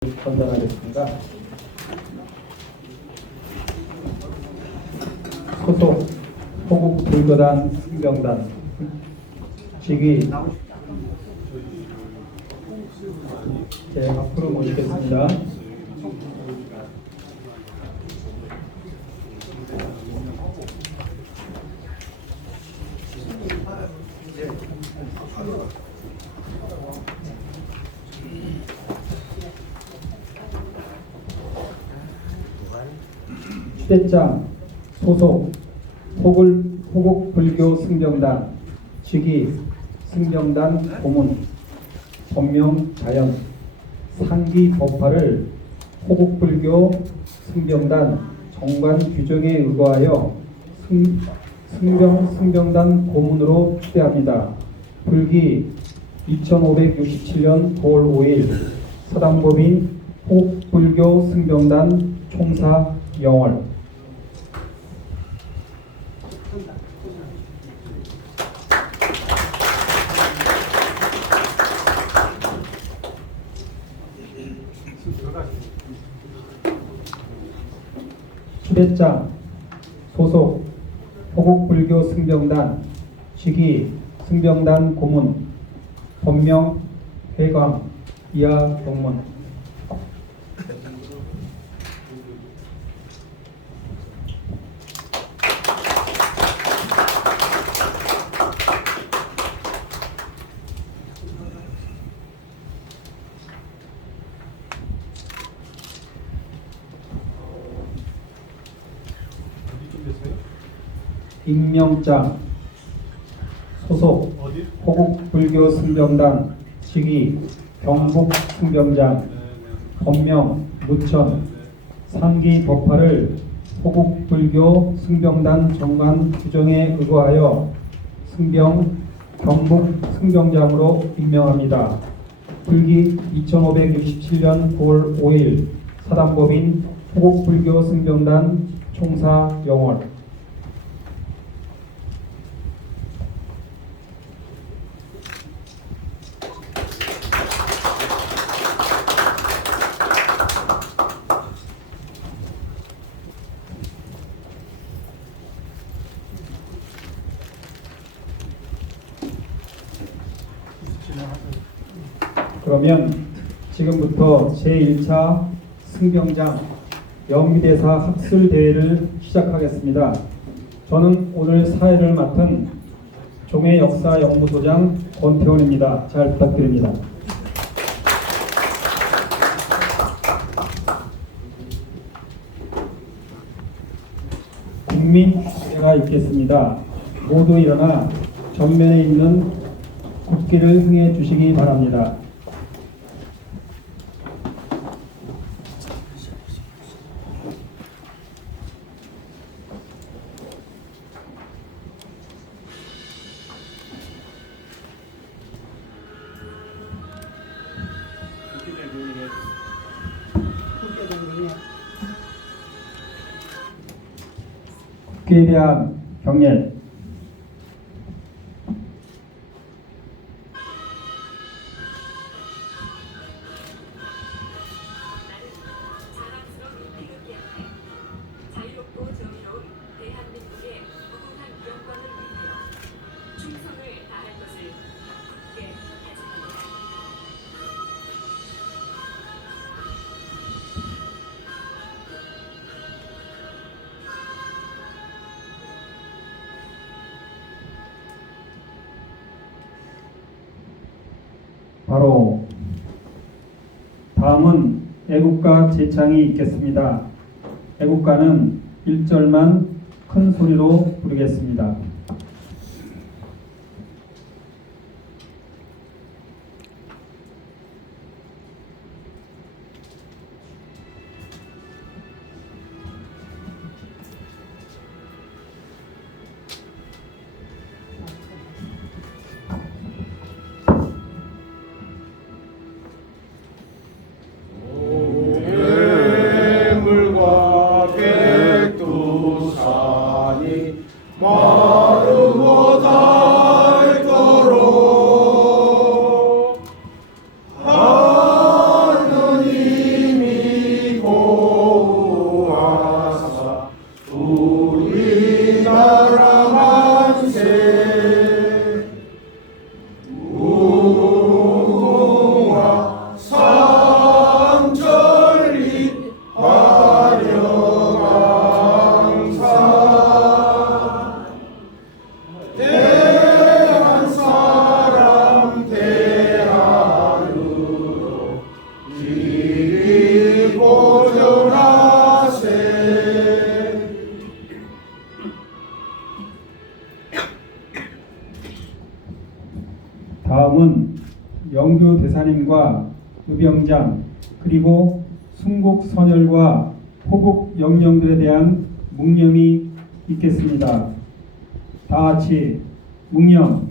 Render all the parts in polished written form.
전달하겠습니다. 소속 호국불교단 승병단 직위 앞으로 모시겠습니다. 휴대장 소속 호국불교 승병단 직위 승병단 고문 법명 자연 상기 법화를 호국불교 승병단 정관 규정에 의거하여 승병단 고문으로 추대합니다. 불기 2567년 9월 5일 사단법인 호국불교 승병단 총사 영월. 휴대장 소속 호국불교 승병단 직위 승병단 고문 법명 회광 이하 경문. 임명장 소속 호국불교 승병단 직위 경북 승병장 법명 무천 상기 법화를 호국불교 승병단 정관 규정에 의거하여 경북 승병장으로 임명합니다. 불기 2567년 9월 5일 사단법인 호국불교 승병단 총사 영월. 그러면 지금부터 제1차 승병장 영미대사 학술대회를 시작하겠습니다. 저는 오늘 사회를 맡은 종해역사연구소장 권태원입니다. 잘 부탁드립니다. 국민대회가 있겠습니다. 모두 일어나 전면에 있는 국기를 흥해 주시기 바랍니다. 국기에 대한 경례. 바로 다음은 애국가 제창이 있겠습니다. 애국가는 1절만 큰 소리로 부르겠습니다. 물과 백두산이 성장 그리고 순국 선열과 호국 영령들에 대한 묵념이 있겠습니다. 다 같이 묵념.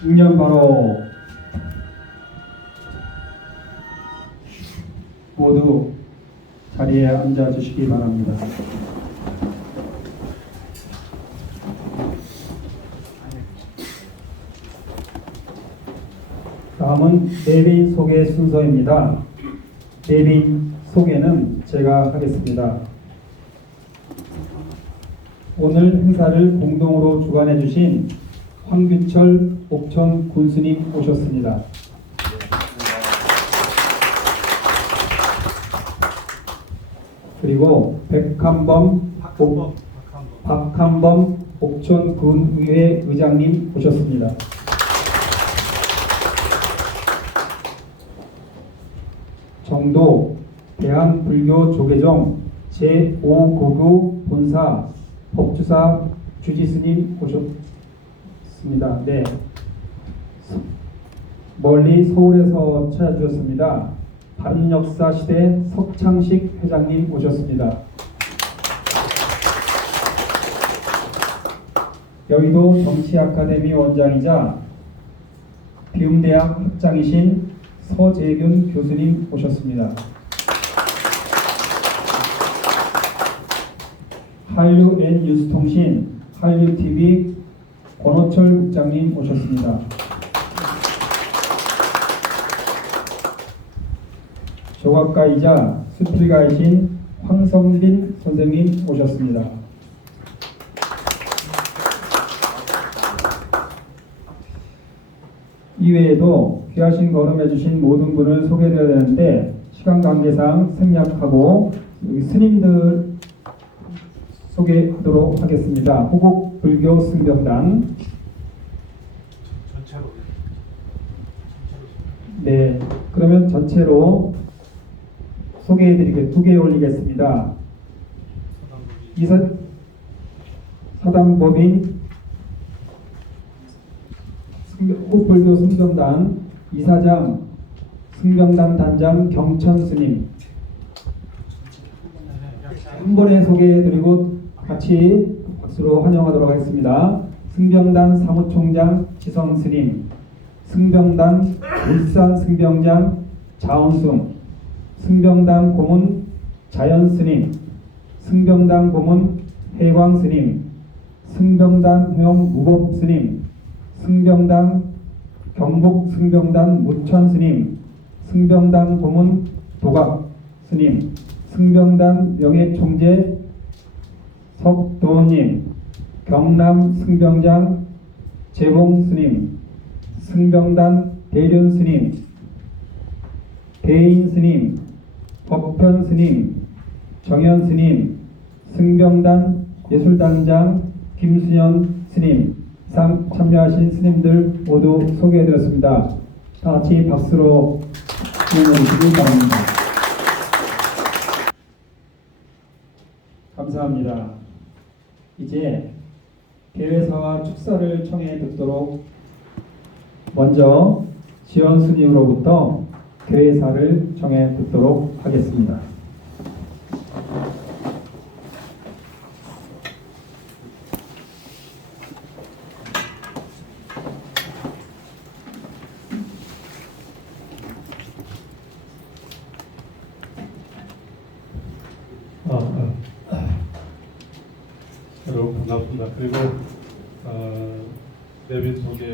묵념 바로. 모두 자리에 앉아 주시기 바랍니다. 다음은 내빈 소개 순서입니다. 내빈 소개는 제가 하겠습니다. 오늘 행사를 공동으로 주관해 주신 황규철 옥천 군수님 오셨습니다. 그리고 박한범 옥천군의회 의장님 오셨습니다. 정도 대한불교조계종 제5고교 본사 법주사 주지스님 오셨습니다. 네. 멀리 서울에서 찾아주셨습니다. 바른역사시대 석창식 회장님 오셨습니다. 여의도 정치아카데미 원장이자 비움대학 학장이신 서재균 교수님 오셨습니다. 한류 N뉴스통신 한류TV 권호철 국장님 오셨습니다. 조각가이자 수필가이신 황성빈 선생님 오셨습니다. 이외에도 귀하신 걸음해주신 모든 분을 소개해드려야 되는데 시간 관계상 생략하고 여기 스님들 소개하도록 하겠습니다. 호국 불교 승병단. 네, 그러면 전체로 소개해드리게 2개 올리겠습니다. 사단법인 호국불교 승병단 이사장 승병단 단장 경천 스님 한 번에 소개해드리고 같이 박수로 환영하도록 하겠습니다. 승병단 사무총장 지성 스님, 승병단 울산 승병장 자원숭, 승병단 고문 자연 스님, 승병단 고문 해광 스님, 승병단 회원 무법 스님, 승병단 경북 승병단 무천 스님, 승병단 고문 도각 스님, 승병단 명예총재 석도님, 경남 승병장 재봉 스님, 승병단 대륜 스님, 대인 스님, 법편 스님, 정현 스님, 승병단 예술단장 김수현 스님, 참여하신 스님들 모두 소개해드렸습니다. 다 같이 박수로 응원해주시기 바랍니다. 감사합니다. 이제 대회사와 축사를 청해 듣도록 먼저 지원 스님으로부터 대회사를 청해 듣도록 하겠습니다. 반갑습니다. 그리고 내빈 속에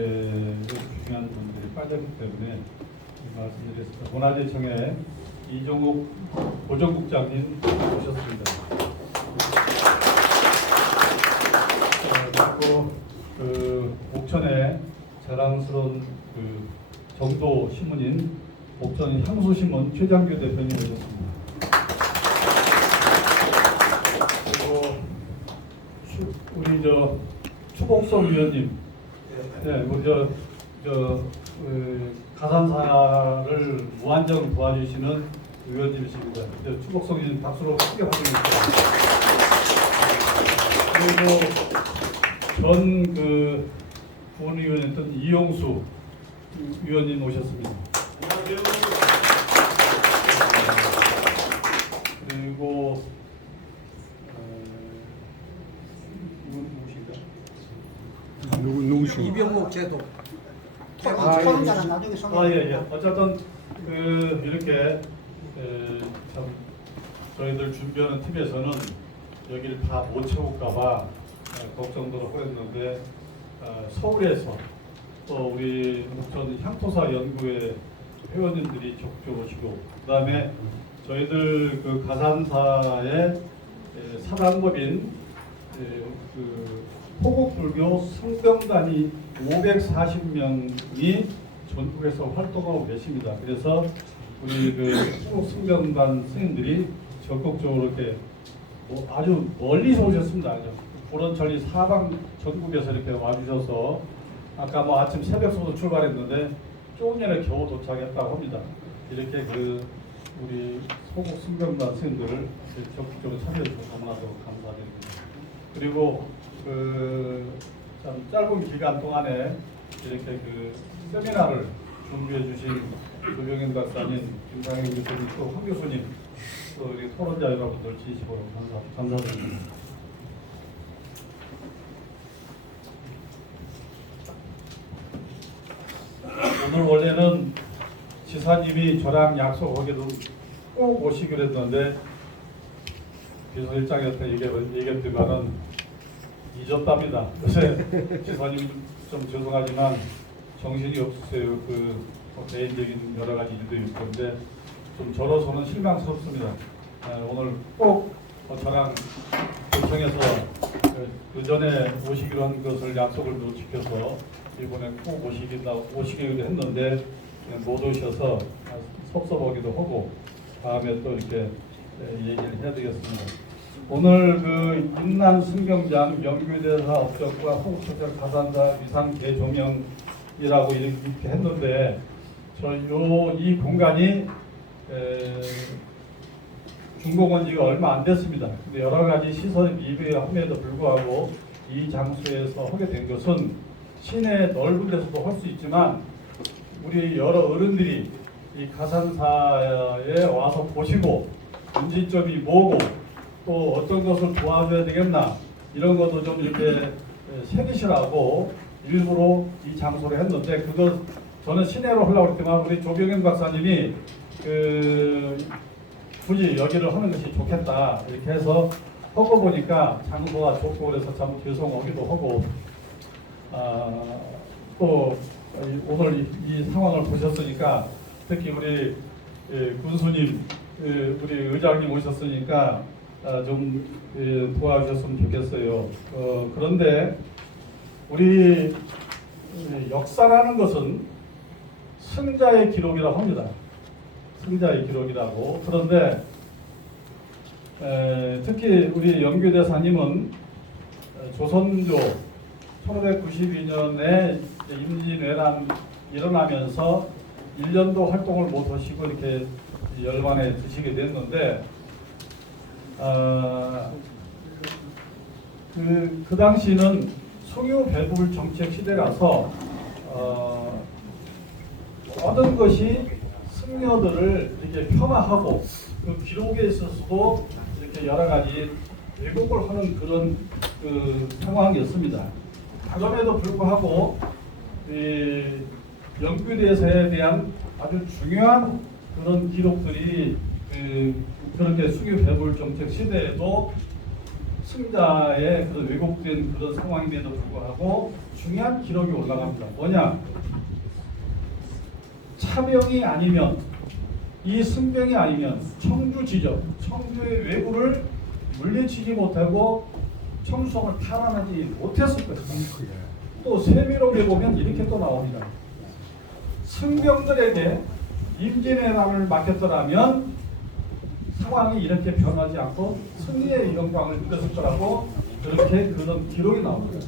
중요한 분들이 빠졌기 때문에 말씀드리겠습니다. 문화재청의 이종욱 보전국장님 오셨습니다. 그리고 옥천의 자랑스러운 정도 신문인 옥천 향수신문 최장규 대표님 오셨습니다. 그리고 우리 추복성 위원님, 네, 우리 가산사를 무한정 도와주시는 위원님이십니다. 추복성 위원님 박수로 크게 환영해주세요. 그리고 전 부원위원이었던 이용수 위원님 오셨습니다. 그리고 누구시죠? 이병목 제도 예. 토론자는 나중에 소개. 예. 어쨌든 이렇게 참 저희들 준비하는 팀에서는 여기를 다 못 채울까봐 걱정도 하고 했는데 서울에서 또 우리 옥천 향토사 연구회 회원님들이 적극 오시고 그다음에 저희들 가산사의 사단법인 호국불교 성병단이 540명이 전국에서 활동하고 계십니다. 그래서 우리 호국 성병단 스님들이 적극적으로 이렇게 아주 멀리서 오셨습니다. 불원천리 사방 전국에서 이렇게 와주셔서 아까 아침 새벽부터 출발했는데 조금 전에 겨우 도착했다고 합니다. 이렇게 우리 호국 성병단 스님들을 적극적으로 참여해주셔서 너무나도 감사드립니다. 그리고 참 짧은 기간 동안에 이렇게 세미나를 준비해 주신 조병현 박사님, 김상현 교수님, 또 황 교수님, 또 우리 토론자 여러분들 진심으로 감사드립니다. 오늘 원래는 지사님이 저랑 약속하기도 꼭 오시기로 했는데 비서실장한테 얘기했지만은 잊었답니다. 요새 지사님 좀 죄송하지만 정신이 없으세요. 개인적인 여러 가지 일도 있는데 좀 저로서는 실망스럽습니다. 오늘 꼭 저랑 도청에서 그 전에 오시기로 한 것을 약속을 또 지켜서 이번에 꼭 오시기로 했는데 못 오셔서 섭섭하기도 하고 다음에 또 이렇게 얘기를 해야 되겠습니다. 오늘 인난 승경장 연규대사 업적과 호국초절 가산사 위상 개조명이라고 이렇게 했는데 이 공간이 준공한 지가 얼마 안 됐습니다. 근데 여러 가지 시설이 미비함에도 불구하고 이 장소에서 하게 된 것은 시내 넓은 데서도 할 수 있지만 우리 여러 어른들이 이 가산사에 와서 보시고 문제점이 뭐고 또 어떤 것을 도와줘야 되겠나 이런 것도 좀 이렇게 새기시라고 일부러 이 장소를 했는데 그거 저는 시내로 하려고 했지만 우리 조병현 박사님이 굳이 여기를 하는 것이 좋겠다 이렇게 해서 하고 보니까 장소가 좋고 그래서 참 죄송하기도 하고 또 오늘 이 상황을 보셨으니까 특히 우리 군수님 우리 의장님 오셨으니까 좀 도와주셨으면 좋겠어요. 그런데 우리 역사라는 것은 승자의 기록이라고 합니다. 승자의 기록이라고. 그런데 특히 우리 연규대사님은 조선조 1592년에 임진왜란 일어나면서 1년도 활동을 못 하시고 이렇게 열반에 드시게 됐는데 그 당시는 숭유 배불 정책 시대라서 모든 것이 승려들을 이렇게 폄하하고 그 기록에 있어서도 이렇게 여러 가지 왜곡을 하는 그런 상황이었습니다. 그럼에도 불구하고 연규대사에 대한 아주 중요한 그런 기록들이 그렇게 숭유 배불 정책 시대에도 승자의 그런 왜곡된 그런 상황임에도 불구하고 중요한 기록이 올라갑니다. 뭐냐? 차병이 아니면, 이 승병이 아니면 청주 지역, 청주의 왜구를 물리치지 못하고 청수성을 탈환하지 못했을 것입니다. 또 세미록에 보면 이렇게 또 나옵니다. 승병들에게 임진왜란을 맡겼더라면 상황이 이렇게 변하지 않고 승리의 영광을 누렸을 거라고 그렇게 그런 기록이 나옵니다.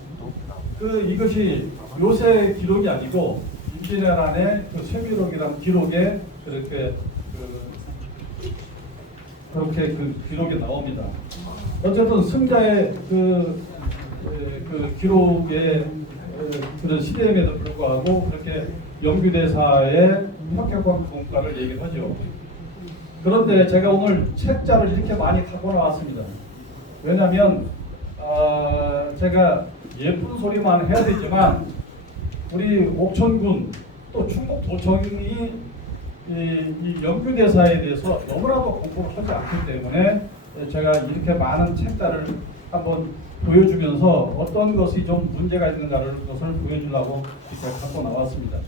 이것이 요새 기록이 아니고 임진왜란의 그 세미록이라는 기록에 그렇게 그 기록에 나옵니다. 어쨌든 승자의 그 기록에 그런 시대임에도 불구하고 그렇게 영규대사의 합격한 공과를 얘기를 하죠. 그런데 제가 오늘 책자를 이렇게 많이 갖고 나왔습니다. 왜냐하면 제가 예쁜 소리만 해야 되지만 우리 옥천군 또 충북도청이 이 영규대사에 대해서 너무나도 공부를 하지 않기 때문에 제가 이렇게 많은 책자를 한번 보여주면서 어떤 것이 좀 문제가 있는가를 것을 보여주려고 이렇게 갖고 나왔습니다.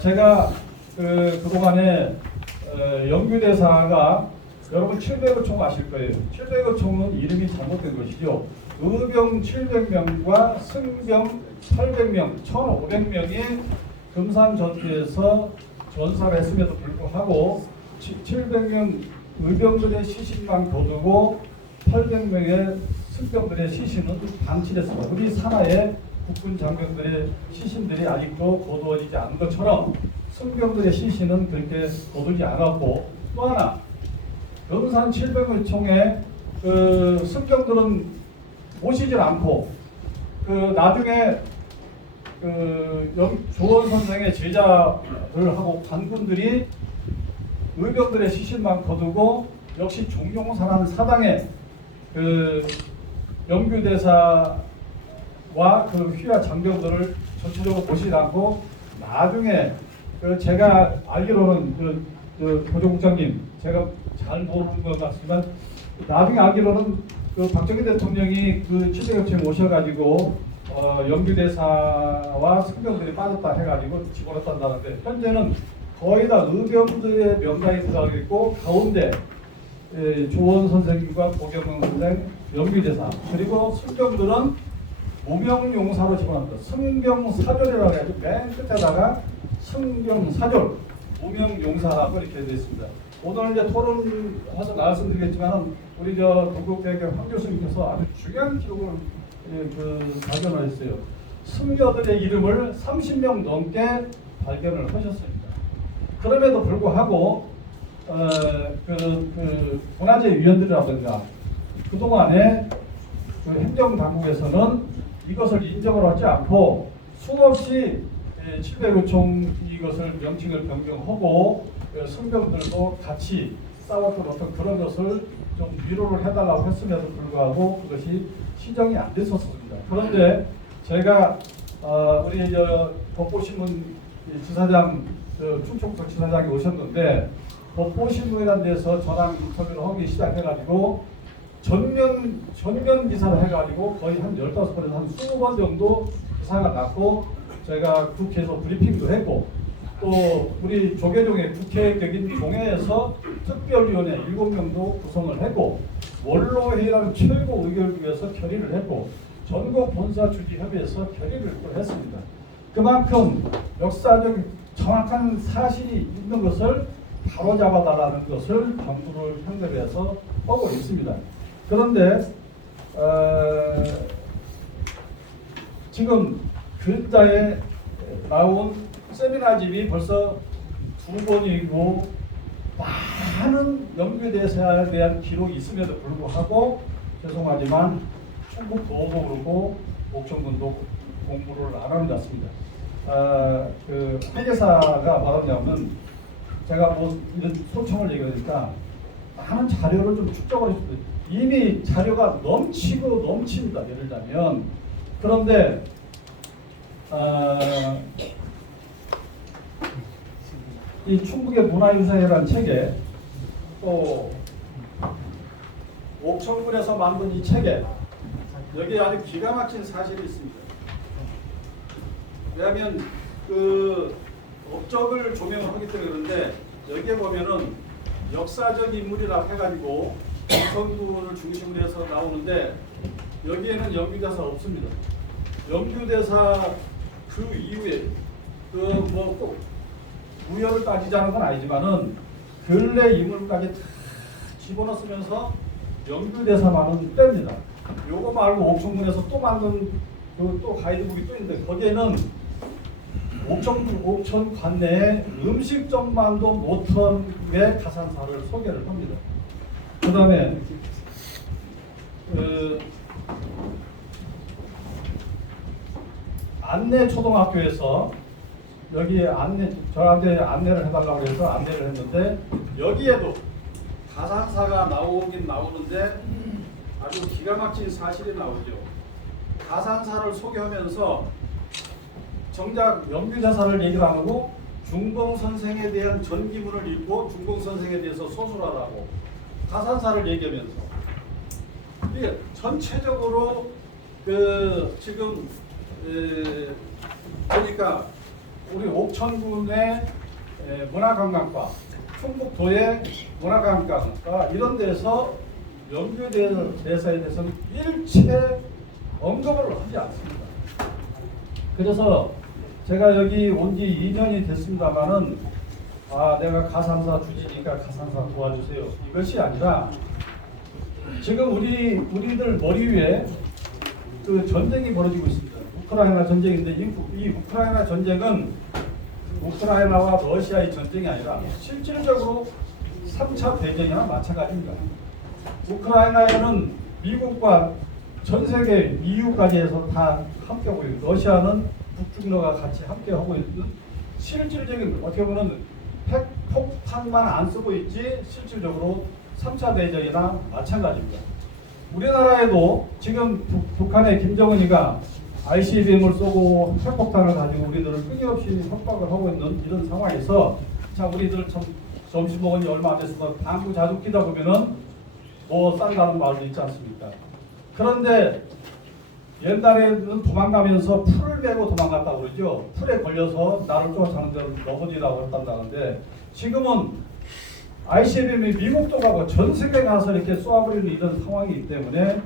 제가 그동안에 영규대사가 여러분 700여 총 아실 거예요. 700여 총은 이름이 잘못된 것이죠. 의병 700명과 승병 800명, 1500명이 금산 전투에서 전사를 했음에도 불구하고 700명 의병들의 시신만 거두고 800명의 승병들의 시신은 방치됐습니다. 우리 산하에 국군 장병들의 시신들이 아직도 거두어지지 않은 것처럼 승병들의 시신은 그렇게 거두지 않았고, 또 하나 금산 700여 총의 승병들은 모시질 않고 나중에 조원 선생의 제자를 하고 관군들이 의병들의 시신만 거두고 역시 종용사라는 사당에 영규대사와 그 휘하 장병들을 전체적으로 모시지 않고 나중에 제가 알기로는 보조국장님 제가 잘 모르는 것 같지만 나중에 알기로는 박정희 대통령이 700여 총 모셔가지고 영규대사와 승병들이 빠졌다 해가지고 집어넣었다는데 현재는 거의 다 의병들의 명단이 들어가 있고 가운데 조원 선생님과 고경영 선생, 영규대사 그리고 승병들은 무명용사로 집어넣었다. 승병사절이라고 해가지고 맨 끝에다가 승병사절 무명용사라고 이렇게 되어 있습니다. 오늘 이제 토론해서 말씀드리겠지만 우리 동국대학교 황 교수님께서 아주 중요한 기록을 발견을 했어요. 승려들의 이름을 30명 넘게 발견을 하셨습니다. 그럼에도 불구하고 문화재 위원들이라든가 그동안에 행정당국에서는 이것을 인정을 하지 않고 수없이 700여 총 이것을 명칭을 변경하고 승병들도 같이 싸웠던 어떤 그런 것을 좀 위로를 해달라고 했음에도 불구하고 그것이 시정이 안 됐었습니다. 그런데 제가 우리 법보신문 지사장 충청도 지사장이 오셨는데 법보신문이라는 데서 저랑 인터뷰를 하기 시작해가지고 전면 기사를 해가지고 거의 한 15번에서 한 20번 정도 기사가 났고 제가 국회에서 브리핑도 했고 또 우리 조계종의 국회적인 종회에서 특별위원회 7명도 구성을 했고 원로회의라는 최고 의결위에서 결의를 했고 전국 본사주지협의회에서 결의를 또 했습니다. 그만큼 역사적 정확한 사실이 있는 것을 바로잡아달라는 것을 정부를 상대해서 하고 있습니다. 그런데 지금 근자에 나온 세미나집이 벌써 2번이고 많은 영규대사에 대한 기록이 있음에도 불구하고 죄송하지만 충북도도 그렇고 옥천군도 공부를 안 하는 것 같습니다. 회계사가 말하냐면 제가 이런 소청을 얘기하니까 많은 자료를 좀 축적을 했습니다. 이미 자료가 넘치고 넘칩니다. 예를 들자면 그런데 이 충북의 문화유산이라는 책에 또 옥천군에서 만든 이 책에 여기 아주 기가 막힌 사실이 있습니다. 왜냐하면 그 업적을 조명을 하기 때문에 그런데 여기에 보면은 역사적 인물이라 해가지고 성군을 중심으로 해서 나오는데 여기에는 영규대사 없습니다. 영규대사 그 이후에 그 뭐 꼭 무혈을 따지자는 건 아니지만은 근래 인물까지 다 집어넣으면서 영규대사만은 뺍니다. 요거 말고 옥천군에서 또 만든 그 또 가이드북이 또 있는데 거기에는 옥천 관내에 음식점만도 노턴의 가산사를 소개를 합니다. 그 다음에 안내 초등학교에서 여기 저한테 안내를 해달라고 해서 안내를 했는데 여기에도 가산사가 나오긴 나오는데 아주 기가 막힌 사실이 나오죠. 가산사를 소개하면서 정작 영규대사를 얘기를 안 하고 중공 선생에 대한 전기문을 읽고 중공 선생에 대해서 소술하라고 가산사를 얘기하면서 이게 전체적으로 그 지금 그러니까 우리 옥천군의 문화관광과 충북도의 문화관광과 이런 데서 영규대사에 대해서는 일체 언급을 하지 않습니다. 그래서 제가 여기 온 지 2년이 됐습니다만은 내가 가산사 주지니까 가산사 도와주세요. 이것이 아니라 지금 우리들 머리 위에 그 전쟁이 벌어지고 있습니다. 우크라이나 전쟁인데 이 우크라이나 전쟁은 우크라이나와 러시아의 전쟁이 아니라 실질적으로 3차 대전이나 마찬가지입니다. 우크라이나에는 미국과 전 세계 EU까지 해서 다 함께하고 있고 러시아는 북중러가 같이 함께하고 있는 실질적인 어떻게 보면 핵폭탄만 안 쓰고 있지 실질적으로 3차 대전이나 마찬가지입니다. 우리나라에도 지금 북한의 김정은이가 ICBM을 쏘고 핵폭탄을 가지고 우리들을 끊임없이 협박을 하고 있는 이런 상황에서 자 우리들 참 점심 먹은 지 얼마 안 됐으면 방구 자주 끼다 보면은 뭐 싼다는 말도 있지 않습니까? 그런데 옛날에는 도망가면서 풀을 메고 도망갔다고 그러죠. 풀에 걸려서 나를 쫓아가는 데로 넘어지라고 했단다는데 지금은 ICBM이 미국도 가고 전 세계 가서 이렇게 쏘아버리는 이런 상황이기 때문에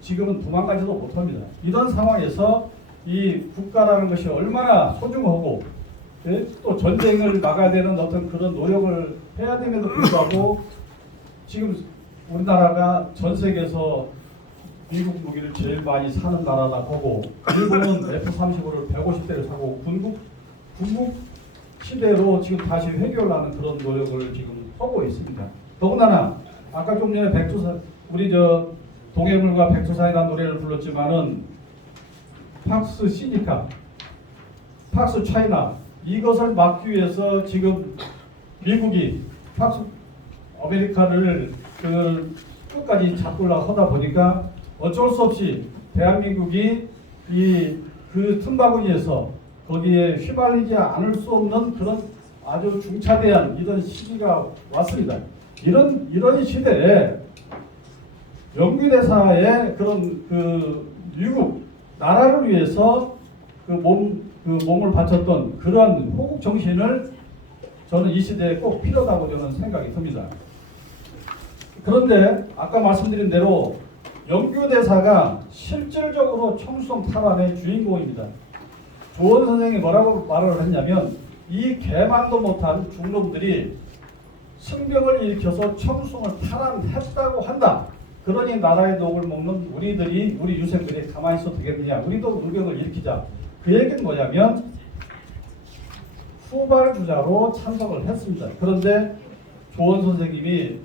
지금은 도망가지도 못합니다. 이런 상황에서 이 국가라는 것이 얼마나 소중하고 또 전쟁을 막아야 되는 어떤 그런 노력을 해야 됨에도 불구하고 지금 우리나라가 전 세계에서 미국 무기를 제일 많이 사는 나라다 보고 일본은 F-35를 150대를 사고 군국 시대로 지금 다시 회귀하려는 그런 노력을 지금 하고 있습니다. 더군다나 아까 좀 전에 백두산 우리 동해물과 백두산이라는 노래를 불렀지만은 팍스 시니카, 팍스 차이나 이것을 막기 위해서 지금 미국이 팍스 아메리카를 끝까지 잡으려고 하다 보니까 어쩔 수 없이 대한민국이 그 틈바구니에서 거기에 휘말리지 않을 수 없는 그런 아주 중차대한 이런 시기가 왔습니다. 이런 시대에 영규대사의 그런 미국 나라를 위해서 몸을 바쳤던 그러한 호국 정신을 저는 이 시대에 꼭 필요하다고 저는 생각이 듭니다. 그런데 아까 말씀드린 대로 영규대사가 실질적으로 청수성 탈환의 주인공입니다. 조원 선생이 뭐라고 말을 했냐면 이 개만도 못한 중놈들이 승병을 일으켜서 청수성을 탈환했다고 한다. 그러니 나라의 녹을 먹는 우리 유생들이 가만히 있어도 되겠느냐. 우리도 물병을 일으키자. 그 얘기는 뭐냐면 후발주자로 찬성을 했습니다. 그런데 조원 선생님이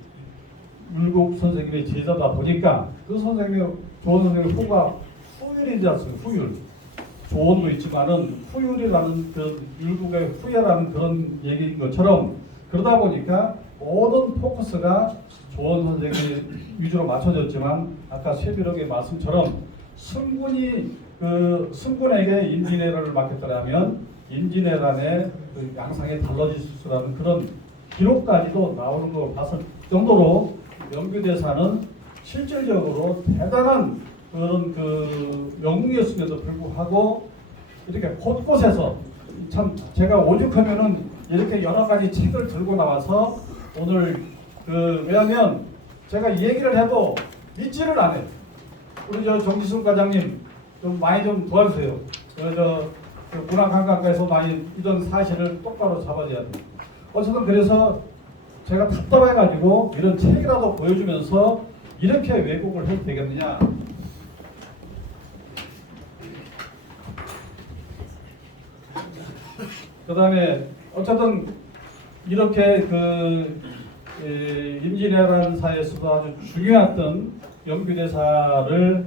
율곡 선생님의 제자다 보니까 조원 선생님의 후가 후율이지 않습니까? 후율. 조원도 있지만은 후율이라는 그 율곡의 후예라는 그런 얘기인 것처럼 그러다 보니까 모든 포커스가 조원 선생님 위주로 맞춰졌지만 아까 쇠비록의 말씀처럼 승군에게 임진왜란을 맡겼더라면 임진왜란의 그 양상에 달라질 수라는 그런 기록까지도 나오는 걸 봤을 정도로 영규대사는 실질적으로 대단한 그런 그 영웅이었음에도 불구하고 이렇게 곳곳에서 참 제가 오죽하면은 이렇게 여러 가지 책을 들고 나와서 오늘 왜냐하면 제가 이 얘기를 해도 믿지를 않아요. 우리 저 정지순 과장님 좀 많이 좀 도와주세요. 그 문화관광가에서 많이 이런 사실을 똑바로 잡아줘야 돼요. 어쨌든 그래서 제가 답답해가지고 이런 책이라도 보여주면서 이렇게 왜곡을 해도 되겠느냐. 그 다음에 어쨌든 이렇게 임진왜란 사에서도 아주 중요했던 영규대사를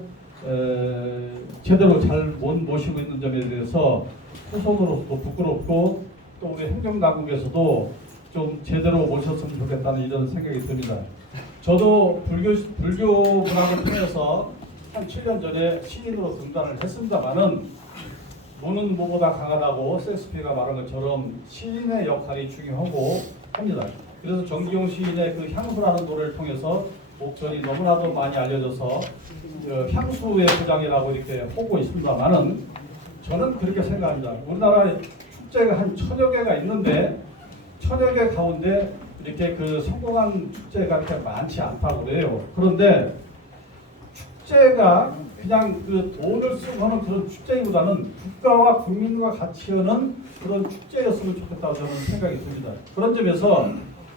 제대로 잘 못 모시고 있는 점에 대해서 후손으로서도 부끄럽고 또 우리 행정당국에서도 좀 제대로 모셨으면 좋겠다는 이런 생각이 듭니다. 저도 불교 문학을 통해서 한 7년 전에 시인으로 등단을 했습니다만은 무는 무보다 강하다고 셰익스피어가 말한 것처럼 시인의 역할이 중요하고 합니다. 그래서 정기용 시인의 그 향수라는 노래를 통해서 목전이 너무나도 많이 알려져서 향수의 부장이라고 이렇게 하고 있습니다만은 저는 그렇게 생각합니다. 우리나라에 축제가 한 1000여 개가 있는데 1000여 개 가운데 이렇게 그 성공한 축제가 그렇게 많지 않다고 그래요. 그런데 축제가 그냥 그 돈을 쓰고 하는 그런 축제보다는 국가와 국민과 같이 하는 그런 축제였으면 좋겠다고 저는 생각이 듭니다. 그런 점에서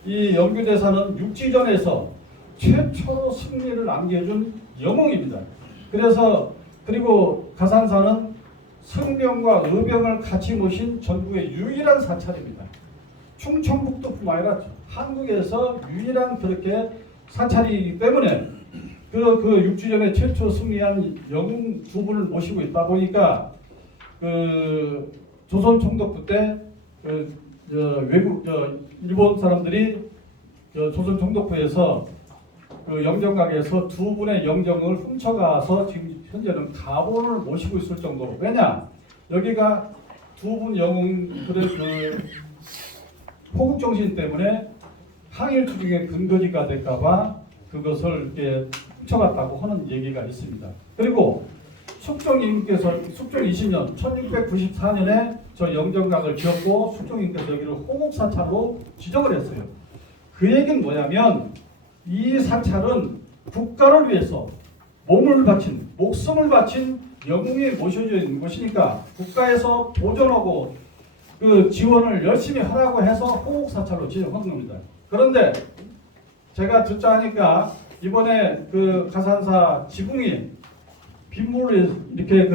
이 영규대사는 육지전에서 최초로 승리를 안겨준 영웅입니다. 그리고 가산사는 승병과 의병을 같이 모신 전국의 유일한 사찰입니다. 충청북도뿐만 아니라 한국에서 유일한 그렇게 사찰이기 때문에 그 육지전에 최초 승리한 영웅 두 분을 모시고 있다 보니까 조선 총독부 때 일본 사람들이 조선 총독부에서 영정각에서 두 분의 영정을 훔쳐가서 지금 현재는 가본을 모시고 있을 정도로. 왜냐? 여기가 두 분 영웅들의 호국 정신 때문에 항일 투쟁의 근거지가 될까봐 그것을 이렇게 훔쳐갔다고 하는 얘기가 있습니다. 그리고 숙종님께서 숙종 20년 1694년에 저 영정각을 지었고 숙종님께서 여기를 호국사찰로 지정을 했어요. 그 얘기는 뭐냐면 이 사찰은 국가를 위해서 몸을 바친 목숨을 바친 영웅이 모셔져 있는 곳이니까 국가에서 보존하고 그 지원을 열심히 하라고 해서 호국사찰로 지정한 겁니다. 그런데 제가 듣자 하니까 이번에 그 가산사 지붕이 빗물을 이렇게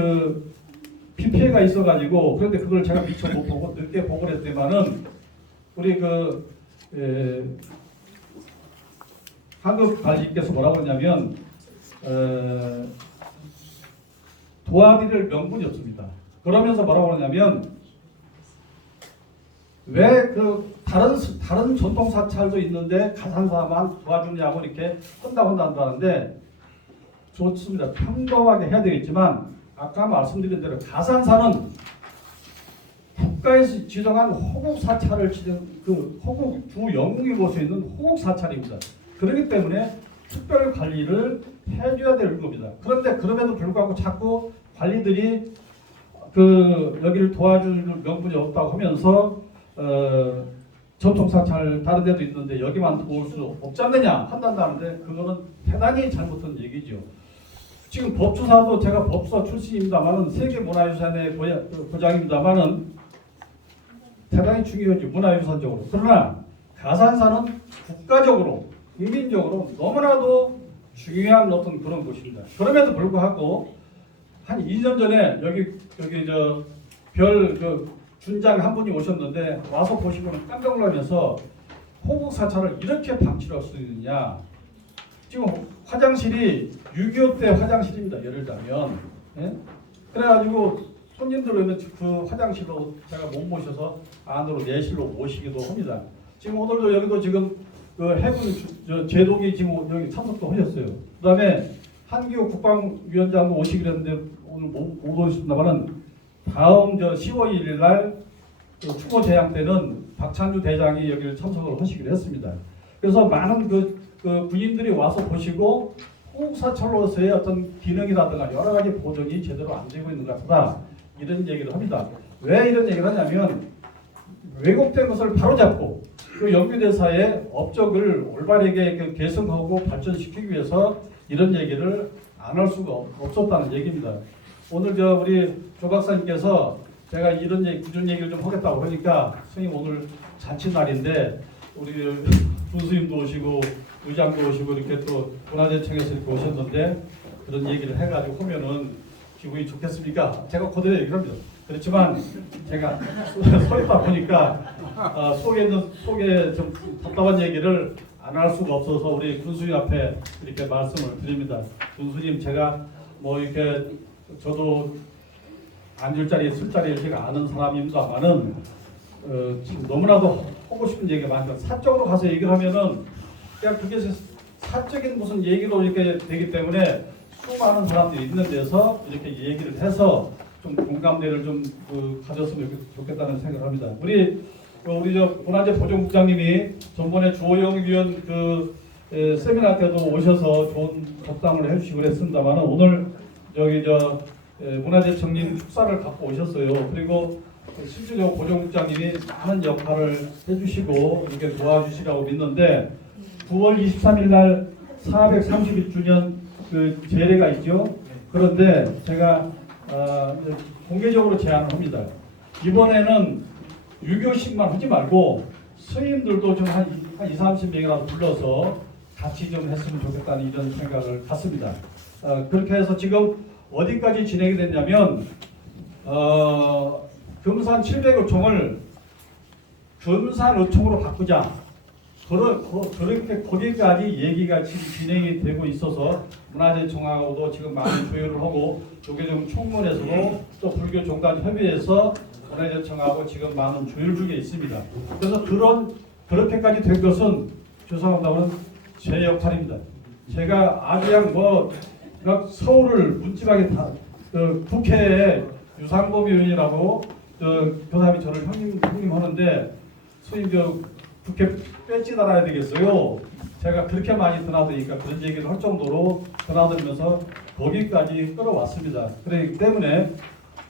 비 피해가 있어가지고 그런데 그걸 제가 미처 못 보고 늦게 보고 했더니만은 우리 한국 관리께서 뭐라고 하냐면 도와드릴 명분이 없습니다. 그러면서 뭐라고 하냐면 왜 다른 전통 사찰도 있는데 가산사만 도와주냐고 이렇게 한다는데 좋습니다. 평범하게 해야 되겠지만 아까 말씀드린 대로 가산사는 국가에서 지정한 호국 사찰을 호국 두 영웅이 볼 수 있는 호국 사찰입니다. 그렇기 때문에 특별 관리를 해줘야 될 겁니다. 그런데 그럼에도 불구하고 자꾸 관리들이 여기를 도와줄 명분이 없다고 하면서 전통사찰 다른 데도 있는데 여기만 도울 수 없지 않느냐 한다는데 그거는 대단히 잘못한 얘기죠. 지금 법조사도 제가 법사 출신입니다만은 세계문화유산의 부장입니다만은 대단히 중요하죠. 문화유산적으로. 그러나 가산사는 국가적으로 국민적으로 너무나도 중요한 어떤 그런 곳입니다. 그럼에도 불구하고 한 2년 전에 여기 준장 한 분이 오셨는데 와서 보시고는 깜짝 놀라면서 호국 사찰을 이렇게 방치할 수 있느냐. 지금 화장실이 6.25 때 화장실입니다. 예를 들면. 예? 그래가지고 손님들 오면 그 화장실로 제가 못 모셔서 안으로 내실로 모시기도 합니다. 지금 오늘도 여기도 지금 해군 제독이 지금 여기 참석도 하셨어요. 그 다음에 한기호 국방위원장도 오시기로 했는데 오늘 못 오셨습니다만은 다음 10월 1일 날 추모 제양 때는 박찬주 대장이 여기를 참석을 하시기로 했습니다. 그래서 많은 군인들이 와서 보시고 호국사찰로서의 어떤 기능이라든가 여러 가지 보정이 제대로 안 되고 있는 것 같다. 이런 얘기를 합니다. 왜 이런 얘기를 하냐면 왜곡된 것을 바로잡고 그 영유대사의 업적을 올바르게 개선하고 발전시키기 위해서 이런 얘기를 안 할 수가 없었다는 얘기입니다. 오늘 우리 조 박사님께서 제가 이런 얘기를 좀 하겠다고 그러니까 선생님 오늘 잔칫날인데 우리 군수님도 오시고 의장도 오시고 이렇게 또 문화재청에서 이렇게 오셨는데 그런 얘기를 해가지고 하면은 기분이 좋겠습니까? 제가 그대로 얘기를 합니다. 그렇지만 제가 서 있다 보니까 속에 좀 답답한 얘기를 안 할 수가 없어서 우리 군수님 앞에 이렇게 말씀을 드립니다. 군수님 제가 뭐 이렇게 저도 앉을 자리, 쓸 자리를 제가 아는 사람입니다만은 지금 너무나도 하고 싶은 얘기가 많아요. 사적으로 가서 얘기를 하면은 그냥 그게 사적인 무슨 얘기로 이렇게 되기 때문에 수많은 사람들이 있는 데서 이렇게 얘기를 해서 좀 공감대를 좀 가졌으면 좋겠다는 생각을 합니다. 우리 문화재 보존국장님이 전번에 주호영 위원 세미나 때도 오셔서 좋은 답장을 해주시고 그랬습니다만 오늘 문화재청님 축사를 갖고 오셨어요. 그리고 실질적으로 보존국장님이 많은 역할을 해주시고 이렇게 도와주시라고 믿는데 9월 23일 날 431주년 제례가 있죠. 그런데 제가 공개적으로 제안을 합니다. 이번에는 유교식만 하지 말고 스님들도 좀 한 20-30명이라도 불러서 같이 좀 했으면 좋겠다는 이런 생각을 갖습니다. 그렇게 해서 지금 어디까지 진행이 됐냐면 금산 700의총을 금산의총으로 바꾸자. 그렇게 거기까지 얘기가 지금 진행이 되고 있어서 문화재청하고도 지금 많은 조율을 하고 조계종 총무에서도 또 불교 종단 협의회에서 문화재청하고 지금 많은 조율 중에 있습니다. 그래서 그렇게까지 된 것은 죄송합니다만 제 역할입니다. 제가 아주 서울을 문지방에 국회에 유상범 의원이라고 그 사람이 저를 형님 하는데 스님 국회 배지 달아야 되겠어요. 제가 그렇게 많이 드나드니까 그런 얘기를 할 정도로 드나들면서 거기까지 끌어왔습니다. 그렇기 때문에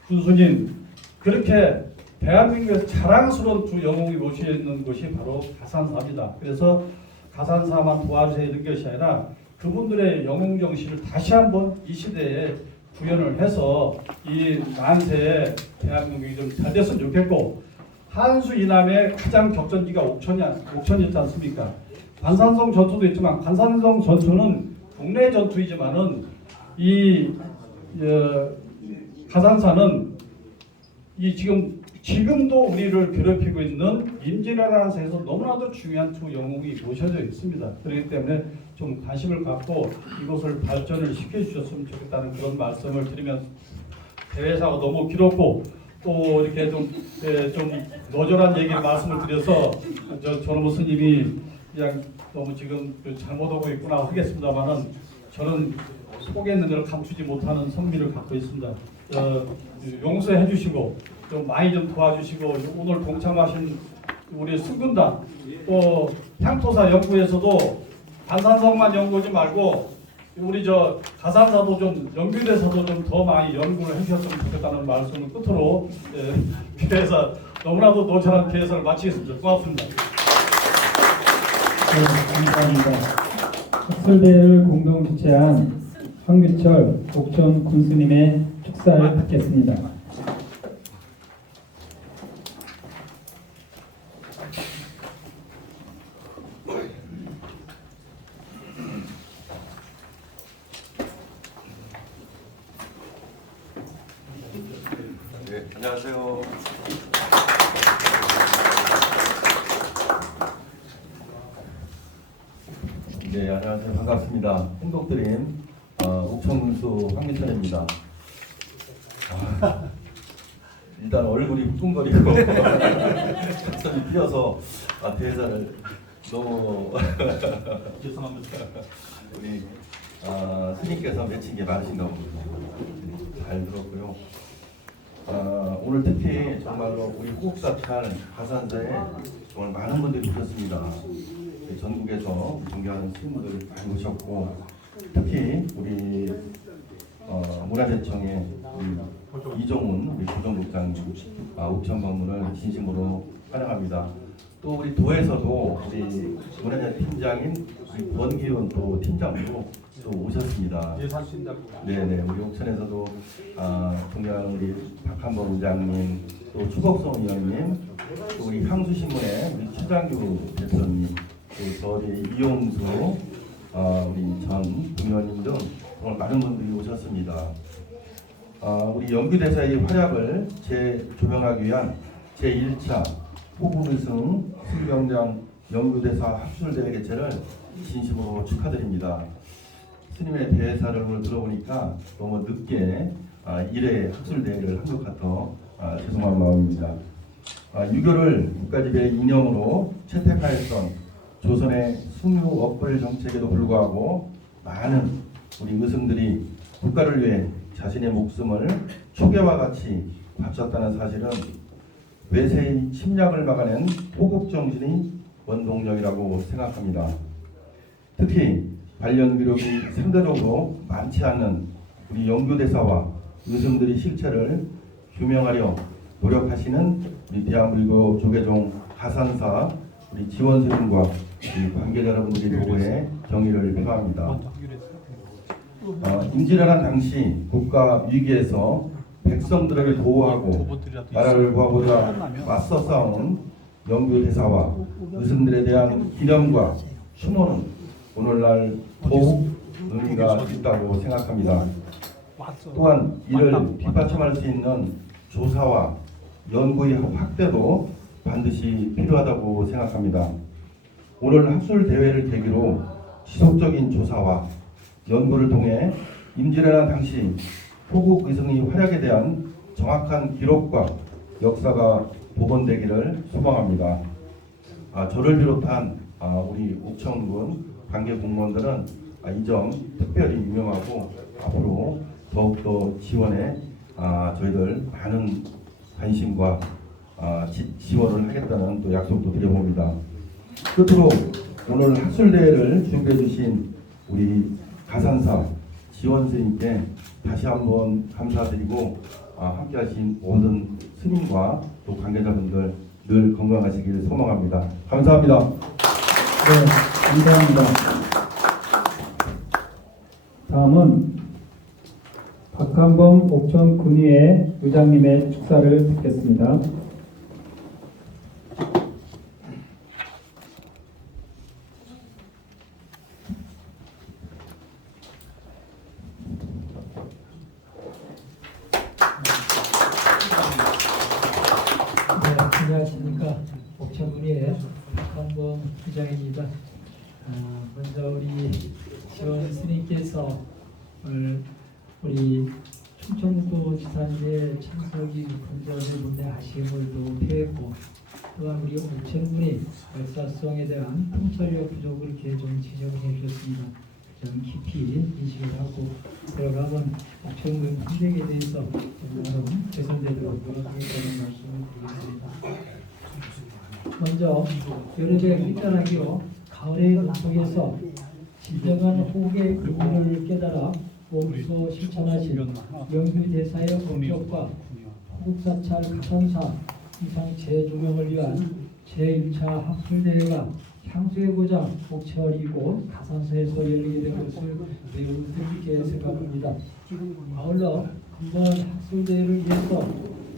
군수님 그렇게 대한민국에서 자랑스러운 두 영웅이 모시어 있는 것이 바로 가산사입니다. 그래서 가산사만 도와주셔야 되는 것이 아니라 그분들의 영웅 정신을 다시 한번 이 시대에 구현을 해서 이 만세에 대한민국이 좀 잘 됐으면 좋겠고 한수 이남의 가장 격전지가 옥천이었지 않습니까? 관산성 전투도 있지만 관산성 전투는 국내 전투이지만은 이 가산사는 지금도 우리를 괴롭히고 있는 임진왜란에서 해서 너무나도 중요한 두 영웅이 모셔져 있습니다. 그렇기 때문에 좀 관심을 갖고 이것을 발전을 시켜주셨으면 좋겠다는 그런 말씀을 드리면서 대회사가 너무 길었고 또 이렇게 좀 너절한 얘기를 말씀을 드려서 저놈의 스님이 그냥 너무 지금 잘못하고 있구나 하겠습니다만은 저는 속에 있는 걸 감추지 못하는 성미를 갖고 있습니다. 용서해 주시고 좀 많이 좀 도와주시고 오늘 동참하신 우리 수군단 또 향토사 연구에서도 관산성만 연구하지 말고 우리 가산사도 좀 연구대사도 좀 더 많이 연구를 해주셨으면 좋겠다는 말씀을 끝으로 그래서 너무나도 노절한 개설을 마치겠습니다. 고맙습니다. 네, 감사합니다. 학술대회를 공동 주최한 황규철 옥천 군수님의 축사를 듣겠습니다. 네, 안녕하세요. 네, 안녕하세요. 반갑습니다. 행복드림 옥천군수 황민철입니다. 일단 얼굴이 후끈거리고 가슴이 뛰어서 대사를 너무 죄송합니다. 우리 스님께서 맺힌 게 많으신가 봅니다. 잘 들었고요. 오늘 특히 정말로 우리 호국사찰 가산사에 정말 많은 분들이 오셨습니다. 전국에서 존경하는 스님들 많이 오셨고 특히 우리 문화재청의 우리 이종훈 우리 부정국장님 옥천 방문을 진심으로 환영합니다. 또 우리 도에서도 우리 문화재 팀장인 우리 권기훈 또 팀장도 또 오셨습니다. 예산팀장. 네네, 우리 옥천에서도 존경하는 우리 박한범 의장님, 또 추복성 의원님, 또 우리 향수신문의 우리 최장규 대표님, 또 저희 이용수 우리 전 부위원님 등 오늘 많은 분들이 오셨습니다. 우리 연규대사의 활약을 재조명하기 위한 제1차 호국의승 승병장 연규대사 학술대회 개최를 진심으로 축하드립니다. 스님의 대사를 오늘 들어보니까 너무 늦게 1회 학술대회를 한 것 같아 죄송한 마음입니다. 유교를 국가지배 이념으로 채택하였던 조선의 숭유업벌 정책에도 불구하고 많은 우리 의승들이 국가를 위해 자신의 목숨을 초계와 같이 바쳤다는 사실은 외세의 침략을 막아낸 호국정신의 원동력이라고 생각합니다. 특히 관련 기록이 상대적으로 많지 않는 우리 연규대사와 의승들의 실체를 규명하려 노력하시는 우리 대한불교 조계종 가산사 우리 지원스님과 우리 관계자 여러분들의 노고에 경의를 표합니다. 임진왜란 당시 국가 위기에서 백성들을 보호하고 나라를 구하고자 맞서 싸운 연규대사와 의승들에 대한 기념과 추모는 오늘날 더욱 의미가 있다고 생각합니다. 또한 이를 뒷받침할 수 있는 조사와 연구의 확대도 반드시 필요하다고 생각합니다. 오늘 학술 대회를 계기로 지속적인 조사와 연구를 통해 임진왜란 당시 호국 의승의 활약에 대한 정확한 기록과 역사가 복원되기를 소망합니다. 저를 비롯한 우리 옥천군 관계 공무원들은 이 점 특별히 유명하고 앞으로 더욱더 지원에 저희들 많은 관심과 지원을 하겠다는 또 약속도 드려봅니다. 끝으로 오늘 학술대회를 준비해 주신 우리 가산사 지원스님께 다시 한번 감사드리고 함께하신 모든 스님과 또 관계자분들 늘 건강하시길 소망합니다. 감사합니다. 네, 감사합니다. 다음은 박한범 옥천 군의회 의장님의 축사를 듣겠습니다. 안녕하십니까. 옥천군의 박한범 의장입니다. 먼저 우리 지원 스님께서 오늘 우리 충청도 지사님의 참석이 건전에 분에 아쉬움을 또 표했고, 또한 우리 옥천군의 역사성에 대한 통찰력 부족을 이렇게 좀 지적해 주셨습니다. 좀 깊이 인식을 하고 들어가면 옥천군 환경에 대해서 여러분 개선되도록 노력하겠다는 말씀을 드리겠습니다. 먼저 여름에 끝자락이요 가을의 속에서 진정한 호국의 의미를 깨달아 몸소 실천하신 연규대사의 공격과 호국사찰 가산사 이상 재조명을 위한 제1차 학술대회가 향수의 고장 옥천이고 가산사에서 열리게 된 것을 매우 뜻깊게 생각합니다. 아울러 이번 학술대회를 위해서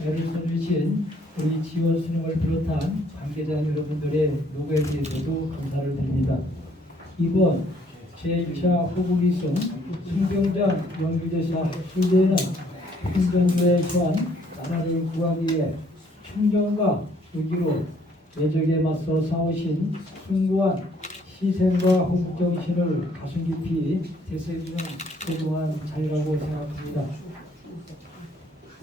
애를 써주신 우리 지원 스님을 비롯한 관계자 여러분들의 노고에 대해서도 감사를 드립니다. 이번 제1차 호국이승 승병장 연규대사 학술대회는 행정부에 처한 나라를 구하기 위해 충정과 의기로 외적에 맞서 싸우신 숭고한 희생과 호국정신을 가슴 깊이 되새기는 소중한 자리라고 생각합니다.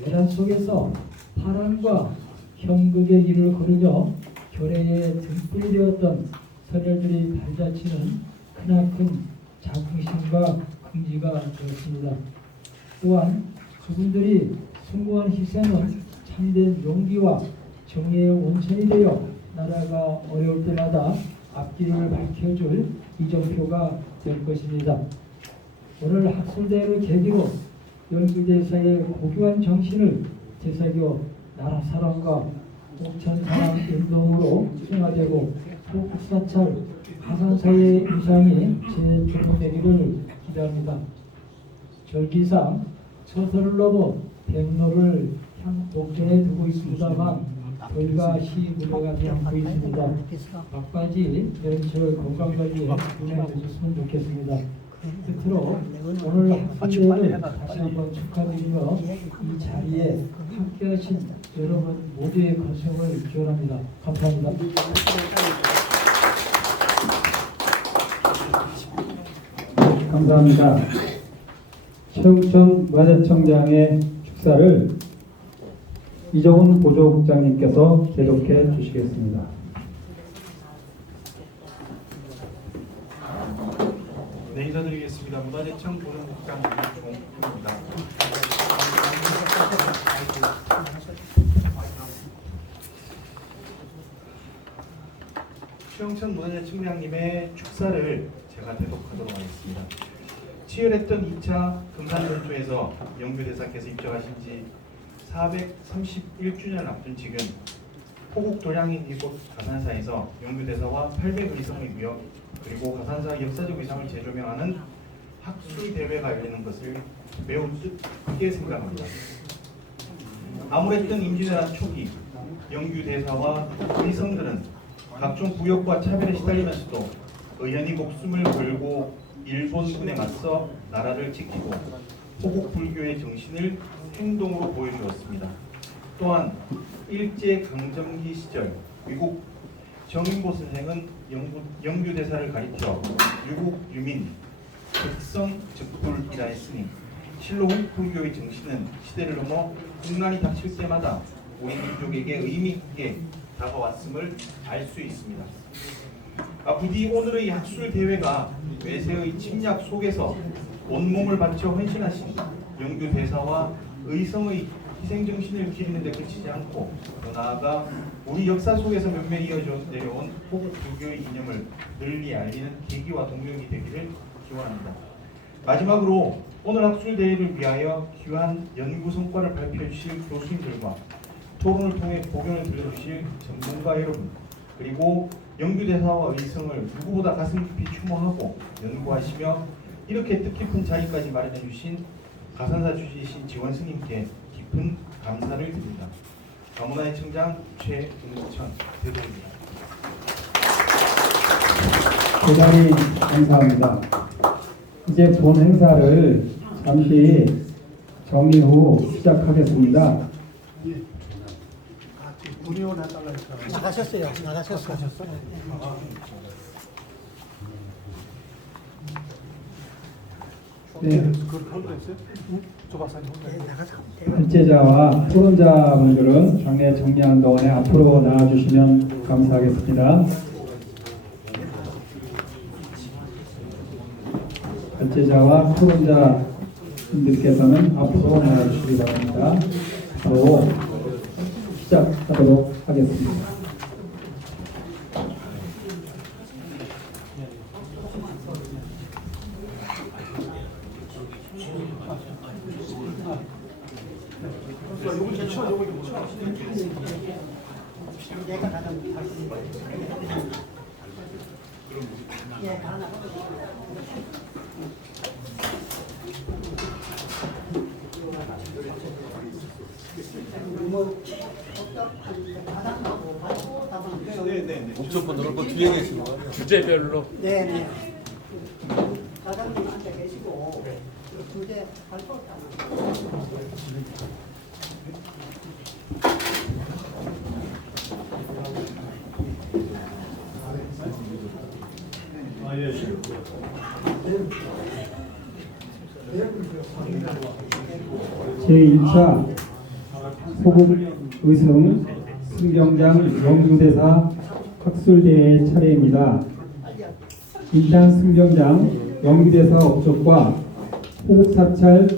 외란 속에서 파란과 형극의 길을 걸으며 결의에 등불이 되었던 선열들이 발자취는 크나큰 자긍심과 긍지가 되었습니다. 또한 그분들이 숭고한 희생은 참된 용기와 정의의 원천이 되어 나라가 어려울 때마다 앞길을 밝혀줄 이정표가 될 것입니다. 오늘 학술대회를 계기로 영주대사의 고귀한 정신을 되새겨 나라 사랑과 옥천 사랑 운동으로 승화되고 포국사찰 가산사의 위상이 재조명되기를 기대합니다. 절기상 서서를 넘어 백로를 향 목전에 두고 있습니다만 돌과 시 무대가 되고 있습니다. 막바지 여름철 건강관리에 운행해주셨으면 좋겠습니다. 끝으로 오늘 학술대회를 다시 한번 축하드리며 이 자리에 함께하신 여러분 모두의 건승을 기원합니다. 감사합니다. 감사합니다. 최웅천 문화재청장의 축사를 이정훈 보조국장님께서 계속해 주시겠습니다. 네, 인사드리겠습니다. 문화재청 보훈국장 이종훈입니다. 최영천 문화재청장님의 축사를 제가 대독하도록 하겠습니다. 치열했던 2차 금산전투에서 영규대사께서 입적하신 지 431주년을 앞둔 지금 포국 도량인 이곳 가산사에서 영규대사와 800의성의 위역 그리고 가산사 역사적 의상을 재조명하는 학술대회가 열리는 것을 매우 뜻깊게 생각합니다. 아무랬던 임진왜란 초기 영규대사와 의성들은 각종 부역과 차별에 시달리면서도 의연히 목숨을 걸고 일본군에 맞서 나라를 지키고 포국 불교의 정신을 행동으로 보여주었습니다. 또한 일제 강점기 시절 미국 정인보 선생은 영규대사를 가리켜 유국 유민 백성 적불이라 했으니 실로 불교의 정신은 시대를 넘어 국난이 닥칠 때마다 우리 민족에게 의미 있게 다가왔음을 알 수 있습니다. 부디 오늘의 학술 대회가 외세의 침략 속에서 온몸을 바쳐 헌신하신 영규 대사와 의성의 희생 정신을 기리는 데 그치지 않고 더 나아가 우리 역사 속에서 몇몇 이어져 내려온 포국 불교의 이념을 널리 알리는 계기와 동력이 되기를 기원합니다. 마지막으로 오늘 학술 대회를 위하여 귀한 연구 성과를 발표해 주실 교수님들과 토론을 통해 고견을 들려주실 전문가 여러분 그리고 영규대사와 의성을 누구보다 가슴 깊이 추모하고 연구하시며 이렇게 뜻깊은 자리까지 마련해 주신 가산사 주지신 지원 스님께 깊은 감사를 드립니다. 문화재청장 최웅천 대도입니다. 대단히 감사합니다. 이제 본 행사를 잠시 정리 후 시작하겠습니다. 나가셨어요. 네. 발제자와 토론자분들은 장례 정리하는 동안에 앞으로 나와주시면 감사하겠습니다. 발제자와 토론자분들께서는 앞으로 나와주시기 바랍니다. 바로 시작하도록 하겠습니다. 옥천분 넣을 거 뒤에 계신 거 주제별로. 네네. 사장님 앉아 계시고 주제 발표 제2차 포국 의성 승경장 영규대사 학술대회 차례입니다. 일단 승경장 영규대사 업적과 포국사찰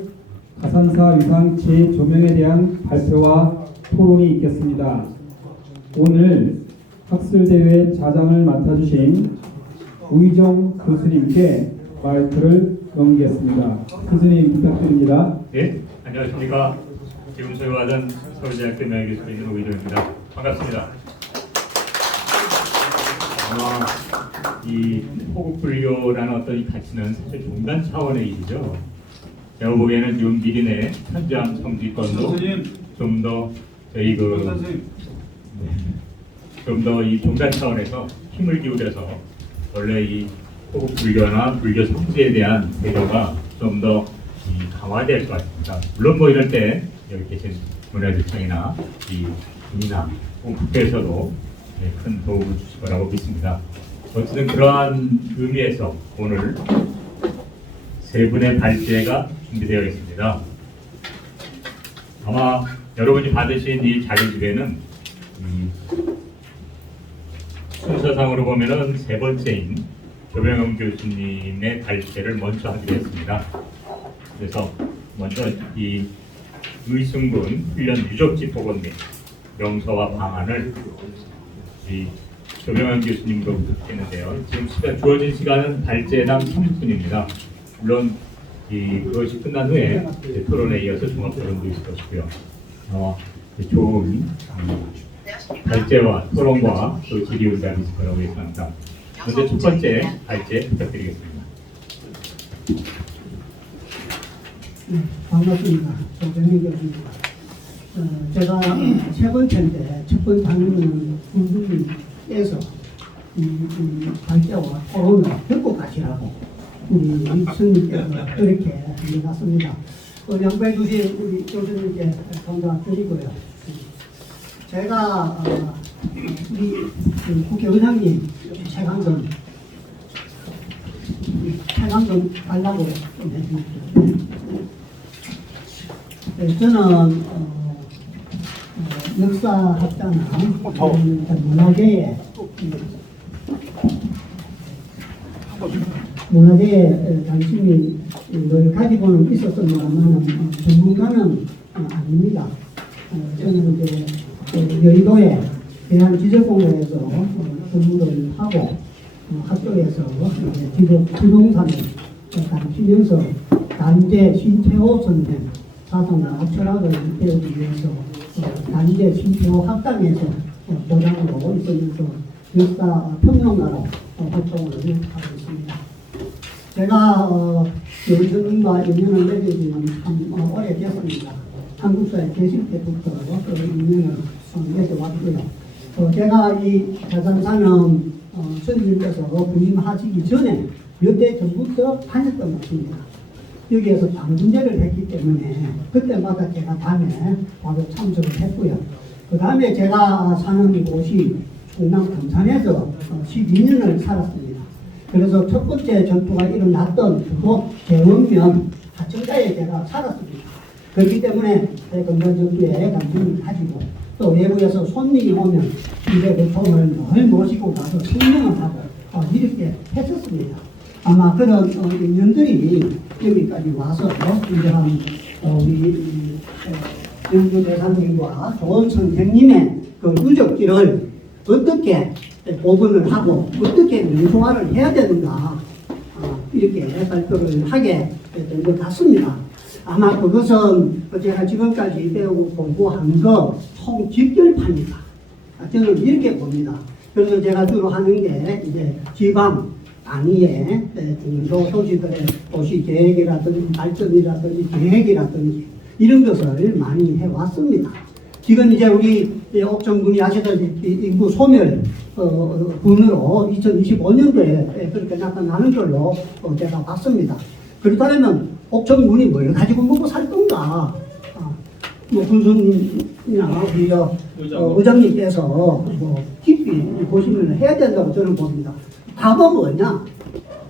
가산사 위상 재조명에 대한 발표와 토론이 있겠습니다. 오늘 학술대회 자장을 맡아주신 우희정 교수님께 마이크를 넘기겠습니다. 교수님 부탁드립니다. 네, 안녕하십니까. 지금 소유하던 서울대학교 명예교수로 있는 오기정입니다. 반갑습니다. 아마 이 호국불교라는 어떤 이 가치는 사실 종단 차원의 일이죠. 제가 보기에는 지금 미리내 현장 성지권도 선생님. 좀 더 저희 선생님. 좀 더 이 종단 차원에서 힘을 기울여서 원래 이 호국 불교나 불교 성지에 대한 배려가 좀 더 강화될 것 같습니다. 물론 뭐 이럴 때 여기 계신 문화재청이나 이 국이나 국회에서도 큰 도움을 주실 거라고 믿습니다. 어쨌든 그러한 의미에서 오늘 세 분의 발제가 준비되어 있습니다. 아마 여러분이 받으신 이 자료집에는 순서상으로 보면은 세 번째인 조병헌 교수님의 발제를 먼저 하기로 했습니다. 그래서 먼저 이 의승군 훈련 유적지 복원 및 명서와 방안을 이 조병헌 교수님으로 부탁했는데요. 지금 주어진 시간은 발제당 30분입니다. 물론 그것이 끝난 후에 토론에 이어서 종합 토론도 있을 것이고요. 좋은 발제와 토론과 또 질의응답이 있을 거라고 예상합니다. 먼저 첫 번째 발제 부탁드리겠습니다. 네, 반갑습니다. 조병헌 교수입니다. 제가 세 번째인데 첫 번째 하는 군부에서 발제와 토론을 듣고 가시라고 우리 스님께서 그렇게 해놨습니다. 양보해 주신 우리 교수님께 감사드리고요. 제가 우리 국회의장님 최강전 달라고 좀 해주십시오. 네, 저는 역사학자나 문화재에 관심이 늘 가지고는 있었습니다만 전문가는 아닙니다. 저는 이제 여의도에 대한지적공원에서 근무를 하고 학교에서 부동산을 가르치면서 단재 신태호 선생 사상과 철학을 배우기 위해서 단재 신태호 학당에서 교장으로 있으면서 역사 평론가로 활동을 하고 있습니다. 제가 교수님과 인연을 맺은 지는 참 오래됐습니다. 한국사에 계실 때부터 그 인연을 맺어왔고요. 제가 이 자산산업 선생님께서 부임하시기 전에 몇 대 전부터 다녔던 것 같습니다. 여기에서 당분제를 했기 때문에 그때마다 제가 밤에 바로 참석을 했고요. 그 다음에 제가 사는 곳이 충남 금산에서 12년을 살았습니다. 그래서 첫 번째 전투가 일어났던 그곳 대원면 하천가에 제가 살았습니다. 그렇기 때문에 금산 전투에 관심을 가지고 또 외부에서 손님이 오면 이제 그 총을 늘 모시고 가서 설명을 하고 이렇게 했었습니다. 아마 그런 인연들이 여기까지 와서 이러한 우리 영주 대사님과 좋은 선생님의 그 유적지를 어떻게 보존을 하고 어떻게 명소화를 해야 되는가 이렇게 발표를 하게 된 것 같습니다. 아마 그것은 제가 지금까지 배우고 공부한 거 총집결판이다. 저는 이렇게 봅니다. 그래서 제가 주로 하는 게 이제 지방 단위의 중소 도시들의 도시 계획이라든지 발전이라든지 계획이라든지 이런 것을 많이 해왔습니다. 지금 이제 우리 옥천군이 아시다시피 인구 소멸 군으로 2025년도에 그렇게 나타나는 걸로 제가 봤습니다. 그렇다면 옥천군이 뭘 가지고 먹고 살 건가? 뭐 군수님이나 우리 의장님께서 뭐 깊이 고심을 해야 된다고 저는 봅니다. 답은 뭐냐?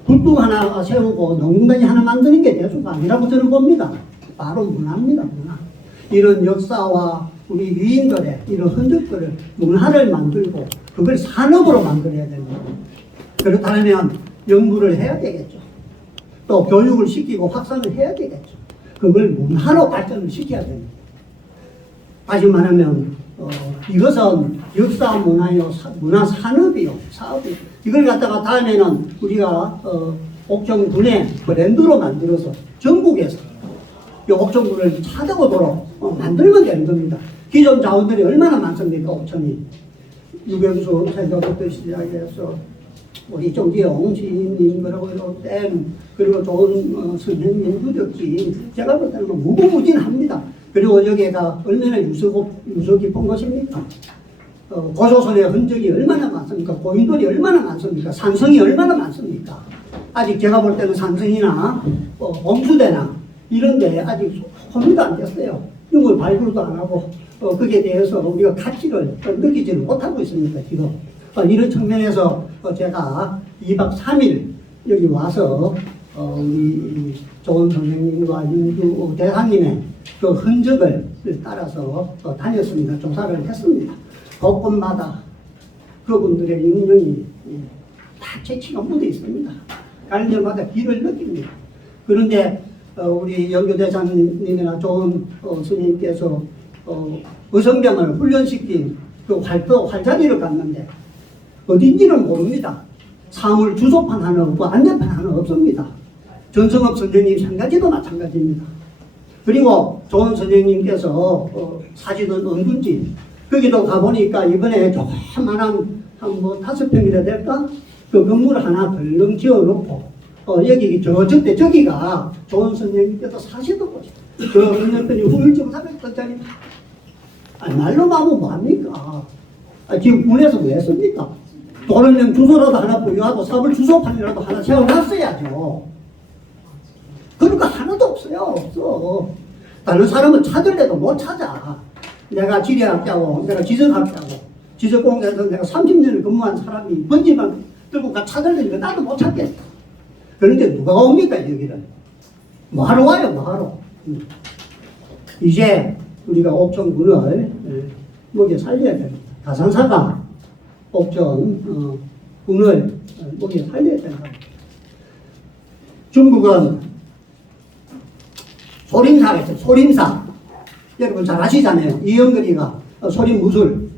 불뚝 하나 세우고 농구단지 하나 만드는 게 대수가 아니라고 저는 봅니다. 바로 문화입니다. 문화. 이런 역사와 우리 유인들의 이런 흔적들을 문화를 만들고 그걸 산업으로 만들어야 되는 거예요. 그렇다면 연구를 해야 되겠죠. 또 교육을 시키고 확산을 해야 되겠죠. 그걸 문화로 발전을 시켜야 됩니다. 다시 말하면 이것은 역사 문화요, 문화 산업이요, 사업이요. 이걸 갖다가 다음에는 우리가 옥천군의 브랜드로 만들어서 전국에서 이 옥천군을 차대오도록 만들면 되는 겁니다. 기존 자원들이 얼마나 많습니까? 옥천이 유병수 생각부터 시작해서 우리 정기영 시인님 그리고 댐 그리고 좋은 선생님 유적지 제가 볼 때는 무궁무진합니다. 그리고 여기가 얼마나 유서 깊은 것입니까? 고조선의 흔적이 얼마나 많습니까? 고인돌이 얼마나 많습니까? 산성이 얼마나 많습니까? 아직 제가 볼 때는 산성이나 봄수대나 이런데 아직 소비도 안 됐어요. 이런 걸 발굴도 안 하고 거기에 대해서 우리가 가치를 느끼지는 못하고 있습니다. 지금 이런 측면에서 제가 2박 3일 여기 와서 우리 조은 선생님과 윤주 대사님의 그 흔적을 따라서 다녔습니다. 조사를 했습니다. 곳곳마다 그분들의 영령이 다 채취가 묻어 있습니다. 가는 데마다 길을 느낍니다. 그런데 우리 영교 대사님이나 좋은 스님께서 의성병을 훈련시킨 그 활자리를 갔는데 어딘지는 모릅니다. 사물 주소판 하나 없고 안내판 하나 없습니다. 전성업 선생님 한 가지도 마찬가지입니다. 그리고 좋은 선생님께서 사시던 은둔집 거기도 가보니까 이번에 조그만한 한 5평이라 될까? 그 건물 하나 덜렁 지어놓고 여기 저때 저기가 좋은 선생님께서 사시던 곳이에요. 저 건너편이 후일증 400도짜리 말로만 하면 뭐합니까? 지금 군에서 왜 했습니까? 도련령 주소라도 하나 보유하고 사물 주소판이라도 하나 세워놨어야죠. 그러니까 하나도 없어요. 없어. 다른 사람은 찾으려도 못 찾아. 내가 지리학자고 내가 지적학자고 지적공사에서 내가 30년을 근무한 사람이 번지만 들고 가 찾으려니까 나도 못 찾겠어. 그런데 누가 옵니까 여기를? 뭐하러 와요 뭐하러? 이제 우리가 옥천군을 목에 살려야 됩니다. 가산사가 옥천군을 목에 살려야 된다. 중국은 소림사가 있어요. 소림사. 여러분 잘 아시잖아요. 이영거리가 소림무술.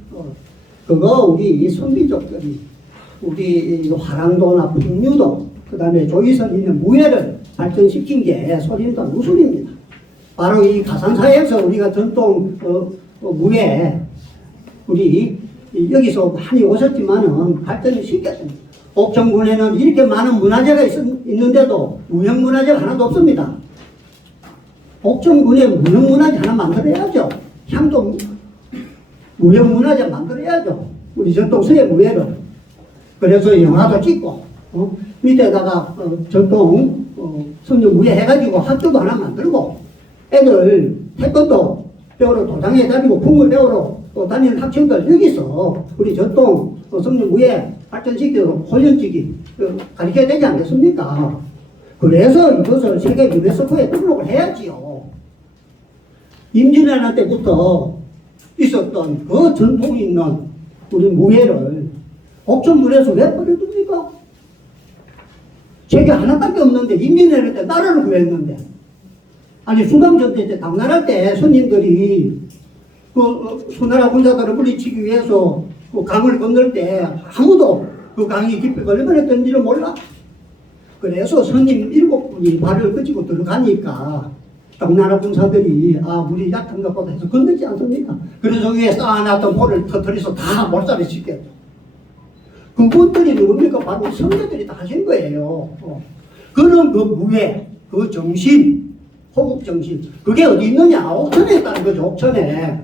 그거 우리 선비족들이 우리 화랑도나 풍류도 그 다음에 조이선 있는 무예를 발전시킨 게 소림도 무술입니다. 바로 이 가산사에서 우리가 전통 무예 우리 여기서 많이 오셨지만은 발전을 시켰습니다. 옥천군에는 이렇게 많은 문화재가 있는데도 무형문화재가 하나도 없습니다. 옥천군에 무형문화재 하나 만들어야죠. 향도 무형문화재 만들어야죠. 우리 전통 서예 무예를. 그래서 영화도 찍고 밑에다가 전통 성령 무예 해가지고 학교도 하나 만들고 애들 태권도 배우러 도장에 다니고 풍물 배우러 다니는 학생들 여기서 우리 전통 성령 무예 발전시켜서 훈련시키 가르쳐야 되지 않겠습니까? 그래서 이것을 세계 유네스코에 등록을 해야지요. 임진왜란 때부터 있었던 그 전통이 있는 우리 무예를 옥천군에서 왜 버려둡니까? 세계 하나밖에 없는데 임진왜란 때 나라를 구했는데 아니 수감전대 때 당나라 때 손님들이 그 수나라 군사들을 물리치기 위해서 그 강을 건널 때 아무도 그 강이 깊이가 얼마나 됐는지를 몰라. 그래서 손님 7분이 발을 그치고 들어가니까 당나라 군사들이 우리 얕은 것보다 해서 건너지 않습니까? 그래서 위에 쌓아놨던 볼을 터뜨려서 다 몰살을 시켰죠. 그분들이 누굽니까? 바로 선조들이 다 하신 거예요. 그런 그 무예, 그 정신, 호국 정신, 그게 어디 있느냐? 옥천에 있다는 거죠. 옥천에.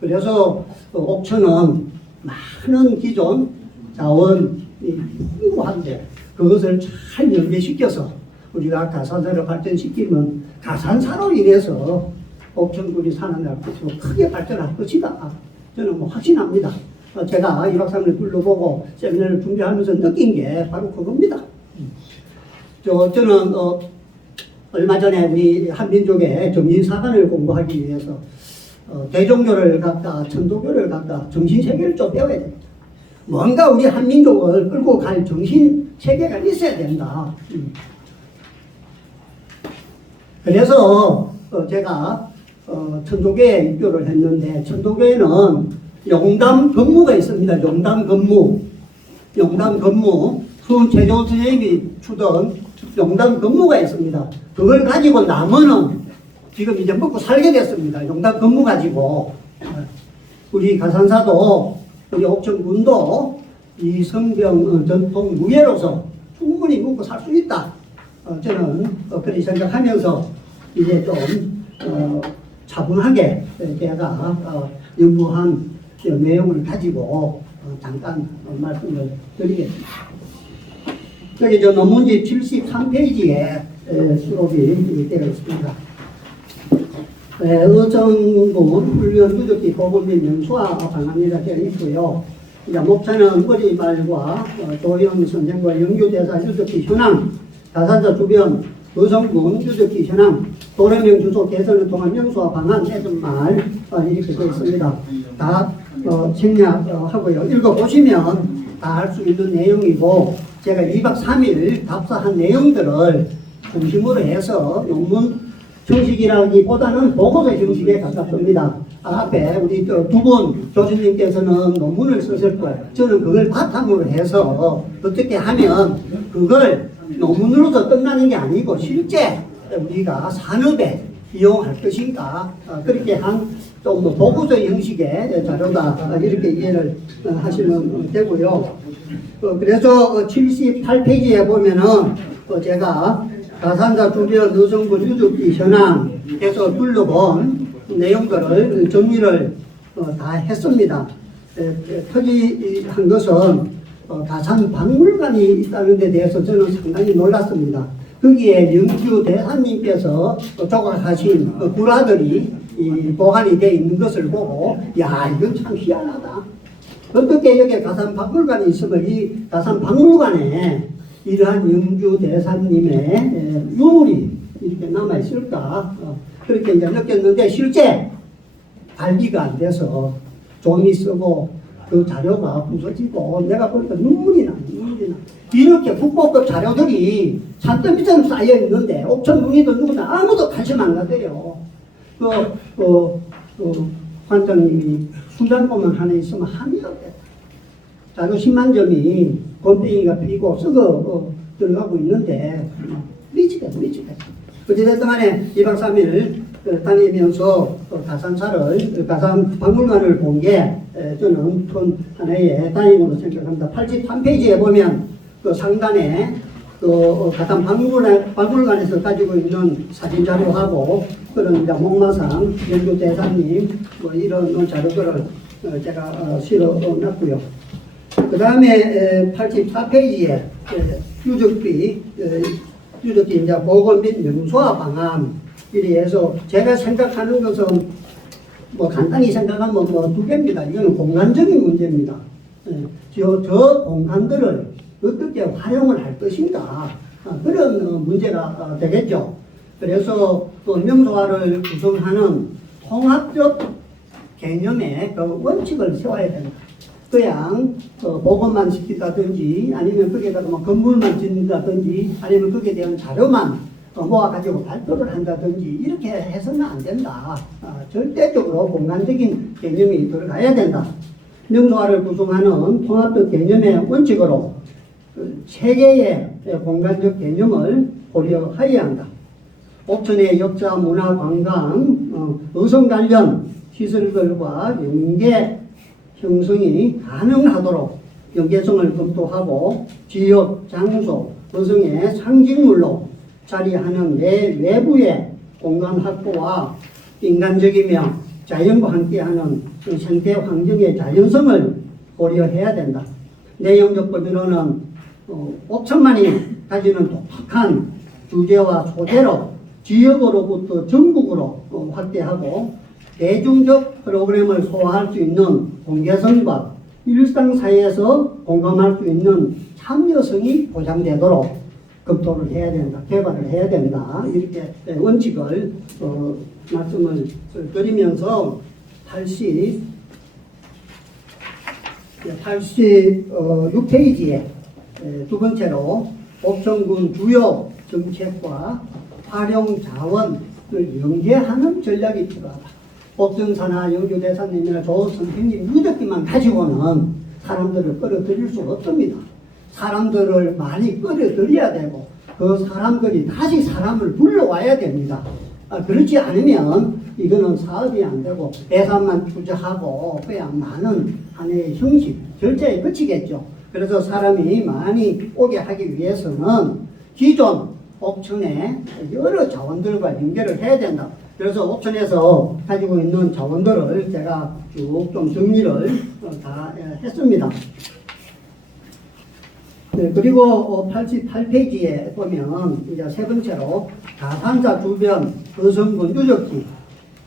그래서 옥천은 많은 기존 자원이 풍부한데 그것을 잘 연계시켜서 우리가 가산사를 발전시키면 가산사로 인해서 옥천군이 사는 날부터 크게 발전할 것이다. 저는 확신합니다. 제가 1박 3일 둘러보고 세미나를 준비하면서 느낀 게 바로 그겁니다. 저는 얼마 전에 우리 한민족의 정신사관을 공부하기 위해서 대종교를 갖다 천도교를 갖다 정신세계를 좀 배워야 됩니다. 뭔가 우리 한민족을 끌고 갈 정신세계가 있어야 된다. 그래서 제가 천도교에 입교를 했는데 용담 근무가 있습니다. 용담 근무 최종 선생님이 주던 용담 근무가 있습니다. 그걸 가지고 나면은 지금 이제 먹고 살게 됐습니다. 용담 근무 가지고. 우리 가산사도 우리 옥천군도 이 성병 전통 무예로서 충분히 먹고 살 수 있다. 저는 그렇게 생각하면서 이제 좀 차분하게 제가 연구한 내용을 가지고 잠깐 말씀을 드리겠습니다. 여기 저 논문집 73페이지에 수록이 되어 있습니다. 의정부 훈련 누적기 보건 및 명수화 방안이라 되어 있고요. 이제 목차는 머리말과 조영 선생과 영유대사 누적기 현황, 가산자 주변 의정군 누적기 현황, 도로명 주소 개선을 통한 명수화 방안 해전말 이렇게 되어 있습니다. 다 생략하고요. 읽어보시면 다 알 수 있는 내용이고, 제가 2박 3일 답사한 내용들을 중심으로 해서 논문 형식이라기보다는 보고서 형식에 가깝습니다. 앞에 우리 두 분 교수님께서는 논문을 쓰실 거예요. 저는 그걸 바탕으로 해서 어떻게 하면 그걸 논문으로서 끝나는 게 아니고 실제 우리가 산업에 이용할 것인가, 그렇게 한 좀 더 보고서 형식의 자료다, 이렇게 이해를 하시면 되고요. 그래서 78페이지에 보면은 제가 가산자 주변 의정부 누적기 현황에서 둘러본 내용들을 정리를 다 했습니다. 특이한 것은 가산 박물관이 있다는 데 대해서 저는 상당히 놀랐습니다. 거기에 영주 대사님께서 조각하신 불화들이 보관이 되어 있는 것을 보고, 야, 이건 참 희한하다. 어떻게 여기에 가산 박물관이 있으면 이 가산 박물관에 이러한 영주 대사님의 유물이 이렇게 남아있을까, 그렇게 이제 느꼈는데, 실제 관리가 안 돼서 종이 쓰고 그 자료가 부서지고, 내가 보니까 눈물이 나. 이렇게 국보급 자료들이 산더미처럼 쌓여 있는데 옥천군이도 누구나 아무도 관심 안 가져요. 관장님이 수장고만 하나 있으면 한이 없겠다. 자료 10만 점이 곰땡이가 피고 썩어 들어가고 있는데 미치겠어. 어찌됐든 간에 2박 3일 다니면서 가산 박물관을 본 게 저는 큰 하나의 다행으로 생각합니다. 83페이지에 보면 그 상단에 그 가산 박물관에서 가지고 있는 사진 자료하고 그런 이제 목마상 연구 대사님 뭐 이런 자료들을 제가 실어 놨고요. 그 다음에 84페이지에 유적기 이제 보건 및 명소화 방안 이래서 제가 생각하는 것은 뭐 간단히 생각하면 뭐 두 개입니다. 이거는 공간적인 문제입니다. 저 공간들을 어떻게 활용을 할 것인가, 그런 문제가 되겠죠. 그래서 명소화를 구성하는 통합적 개념의 그 원칙을 세워야 된다. 그냥 보건만 시킨다든지 아니면 거기에다가 뭐 건물만 짓는다든지 아니면 거기에 대한 자료만 모아가지고 발표를 한다든지 이렇게 해서는 안 된다. 절대적으로 공간적인 개념이 들어가야 된다. 명소화를 구성하는 통합적 개념의 원칙으로 세 개의 공간적 개념을 고려해야 한다. 옥천의 역사, 문화, 관광, 의성 관련 시설들과 연계 형성이 가능하도록 연계성을 검토하고 지역, 장소, 의성의 상징물로 자리하는 외부의 공간 확보와 인간적이며 자연과 함께하는 생태 환경의 자연성을 고려해야 된다. 내용적 범위로는 옥천만이 가지는 독특한 주제와 소재로 지역으로부터 전국으로 확대하고 대중적 프로그램을 소화할 수 있는 공개성과 일상사회에서 공감할 수 있는 참여성이 보장되도록 검토를 해야 된다, 개발을 해야 된다, 이렇게 원칙을 말씀을 드리면서 86페이지에 두 번째로 옥천군 주요 정책과 활용 자원을 연계하는 전략이 필요하다. 옥천사나 영주대사님이나 조 선생님 유적기만 가지고는 사람들을 끌어들일 수 없습니다. 사람들을 많이 끌어들여야 되고 그 사람들이 다시 사람을 불러와야 됩니다. 그렇지 않으면 이거는 사업이 안 되고 예산만 투자하고 그냥 많은 하나의 형식, 절차에 그치겠죠. 그래서 사람이 많이 오게 하기 위해서는 기존 옥천의 여러 자원들과 연결을 해야 된다. 그래서 옥천에서 가지고 있는 자원들을 제가 쭉 좀 정리를 다 했습니다. 네, 그리고 88페이지에 보면 이제 세 번째로 가산사 주변 거성군 유적지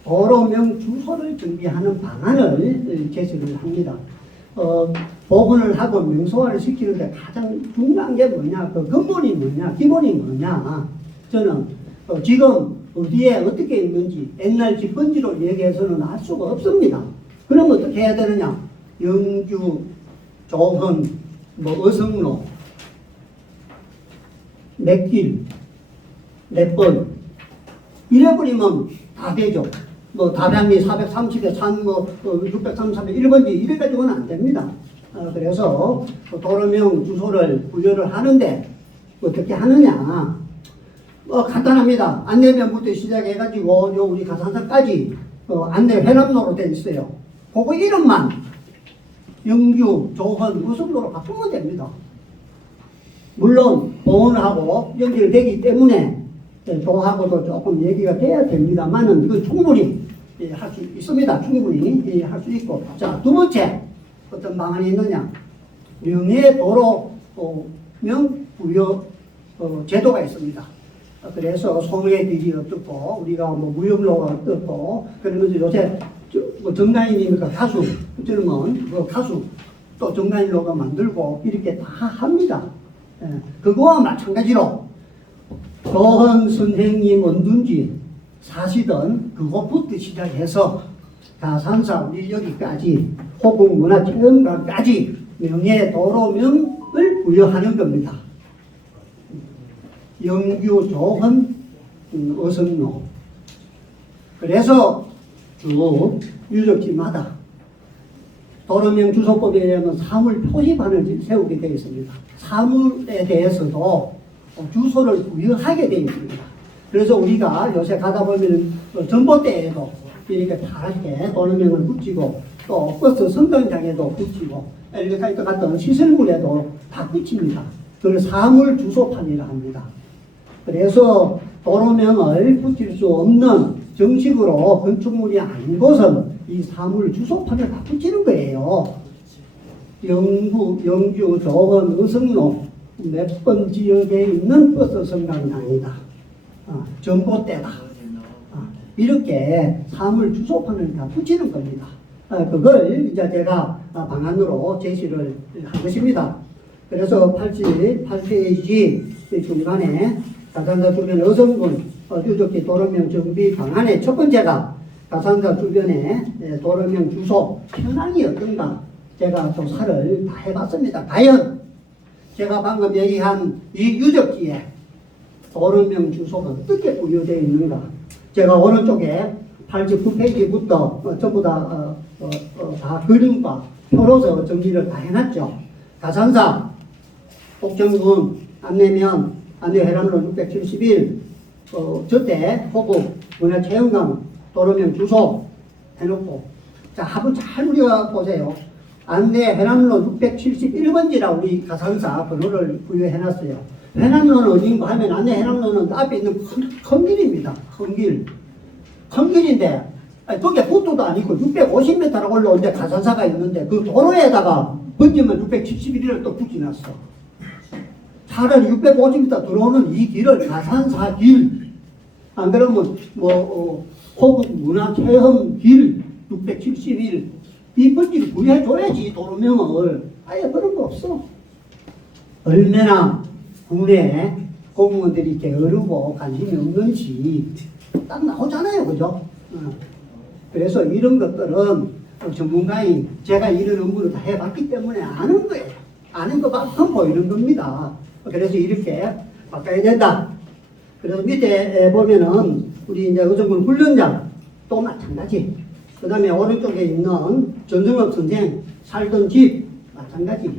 도로명 주소를 정비하는 방안을 제시를 합니다. 복원을 하고 명소화를 시키는데 가장 중요한 게 뭐냐, 그 근본이 뭐냐, 기본이 뭐냐. 저는 지금 어디에 어떻게 있는지 옛날 집번지로 얘기해서는 알 수가 없습니다. 그럼 어떻게 해야 되느냐? 영주, 조헌, 어성로, 맷길, 맷번 이래버리면 다 되죠. 다량이 430에 산 633에 1번지 이래 가지고는 안 됩니다. 그래서 도로명 주소를 부여를 하는데 어떻게 하느냐? 간단합니다. 안내면부터 시작해가지고 요 우리 가산사까지 안내 회람로로 되어 있어요. 그거 이름만 영주, 조헌, 우성로로 바꾸면 됩니다. 물론 보험하고 연결되기 때문에 조하고도 조금 얘기가 돼야 됩니다만은 그 충분히 할 수 있습니다. 충분히 할 수 있고. 자, 두 번째 어떤 방안이 있느냐? 명예도로 명부여 제도가 있습니다. 그래서 소매길이 어떻고 우리가 무역로가 어떻고 그러면서 요새 정가인이니까 가수 젊은 가수 또 정가인로가 만들고 이렇게 다 합니다. 그거와 마찬가지로 조헌 선생님 언든지 사시던 그것부터 시작해서 가산사 우리 여기까지 호국문화체험관까지 명예도로명을 부여하는 겁니다. 영주, 조헌, 어성로. 그래서 쭉 유적지마다 도로명 주소법에 의하면 사물 표시판을 세우게 되어 있습니다. 사물에 대해서도 주소를 부여하게 되어 있습니다. 그래서 우리가 요새 가다 보면 전봇대에도 이렇게 파랗게 도로명을 붙이고 또 버스 선정장에도 붙이고 엘리베이터 같은 시설물에도 다 붙입니다. 그걸 사물 주소판이라 합니다. 그래서 도로명을 붙일 수 없는 정식으로 건축물이 아닌 곳은 이 사물 주소판을 다 붙이는 거예요. 영주, 조헌, 어성로 몇 번 지역에 있는 버스 성당장이다. 전봇대다. 이렇게 사물 주소판을 다 붙이는 겁니다. 그걸 이제 제가 방안으로 제시를 한 것입니다. 그래서 88페이지 중간에 가산사 주변 어성군 유적지 도로명 정비 방안의 첫 번째가 가산사 주변에 도로명 주소 현황이 어떤가 제가 조사를 다 해봤습니다. 과연 제가 방금 얘기한 이 유적지에 도로명 주소가 어떻게 부여되어 있는가. 제가 오른쪽에 89페이지부터 전부 다 그림과 표로서 정리를 다 해놨죠. 가산사 옥천군 안내면 안내회람로 671 저때 호국 문화체험관 도로명 주소 해놓고 자 한번 잘 우리가 보세요. 안내회람로 671번지라 우리 가산사 번호를 부여해놨어요. 회람로는 어딘가 하면 안내회람로는 앞에 있는 큰 길입니다. 큰 길. 큰 길인데 거기에 국도도 아니고 650m라고 올라오는데 가산사가 있는데 그 도로에다가 번지면 671을 또 붙여놨어. 차라리 650m 들어오는 이 길을 가산사 길, 안 그러면 호국 문화체험 길 671, 이 번지를 구해줘야지 도로명을. 아예 그런 거 없어. 얼마나 국내 공무원들이 게으르고 관심이 없는지 딱 나오잖아요, 그죠? 그래서 이런 것들은 전문가인 제가 이런 업무를 다 해봤기 때문에 아는 거예요. 아는 것만큼 보이는 겁니다. 그래서 이렇게 바꿔야 된다. 그래서 밑에 보면은 우리 이제 의정군 훈련장 또 마찬가지. 그 다음에 오른쪽에 있는 전정업 선생 살던 집 마찬가지.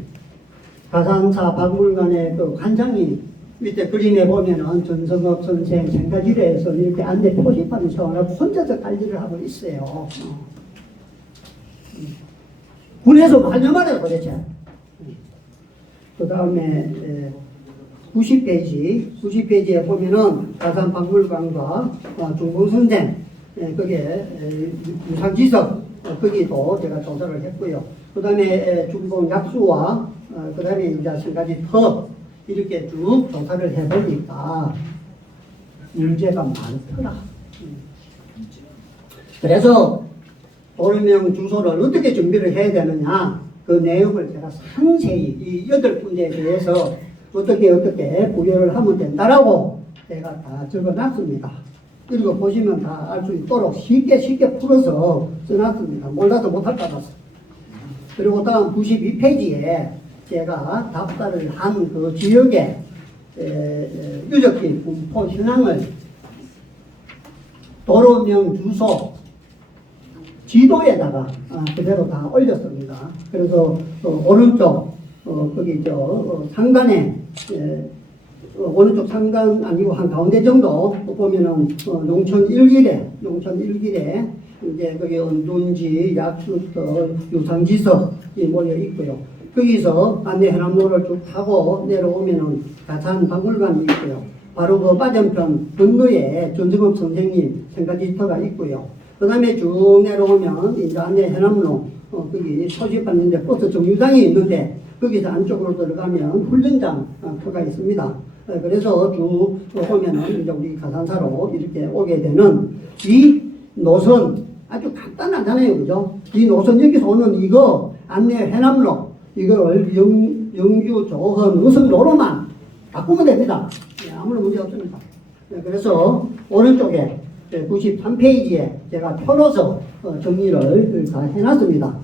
가산사 박물관의 그 관장이 밑에 그림에 보면은 전성업 선생 생가지례에서 이렇게 안내 표지판을 세워놓고 혼자서 관리를 하고 있어요. 군에서 많이 말해요 도대체. 그 다음에 90페이지에 보면은 가산박물관과 중공선생 거기에 유상지석 거기도 제가 조사를 했고요. 그 다음에 중공약수와 그 다음에 이제 한 가지 더 이렇게 쭉 조사를 해보니까 문제가 많더라. 그래서 도로명 주소를 어떻게 준비를 해야 되느냐 그 내용을 제가 상세히 이 8군데에 대해서 어떻게 부여를 하면 된다라고 제가 다 적어놨습니다. 읽어보시면 다 알 수 있도록 쉽게 풀어서 써놨습니다. 몰라서 못할 것 같아서. 그리고 다음 92페이지에 제가 답사를 한 그 지역의 유적지 분포 현황을 도로명 주소 지도에다가 그대로 다 올렸습니다. 그래서 오른쪽 거기 상단에 오른쪽 상단 아니고 한 가운데 정도 보면은 농촌 일길에 이제 거기 은둔지, 약수터, 유상지석이 모여 있고요. 거기서 안내 해남로를 쭉 타고 내려오면은 가산 박물관이 있고요. 바로 그 맞은편 건너에 전정업 선생님 생가지터가 있고요. 그 다음에 쭉 내려오면 이제 안내 해남로 거기 표지판 있는데 버스 정류장이 있는데 거기서 안쪽으로 들어가면 훈련장 터가 있습니다. 그래서 쭉 보면은 이제 우리 가산사로 이렇게 오게 되는 이 노선 아주 간단하잖아요, 그죠? 이 노선 여기서 오는 이거 안내 해남로 이걸 영주 조헌 의성로로만 바꾸면 됩니다. 아무런 문제 없습니다. 그래서 오른쪽에 93페이지에 제가 표로서 정리를 다 해놨습니다.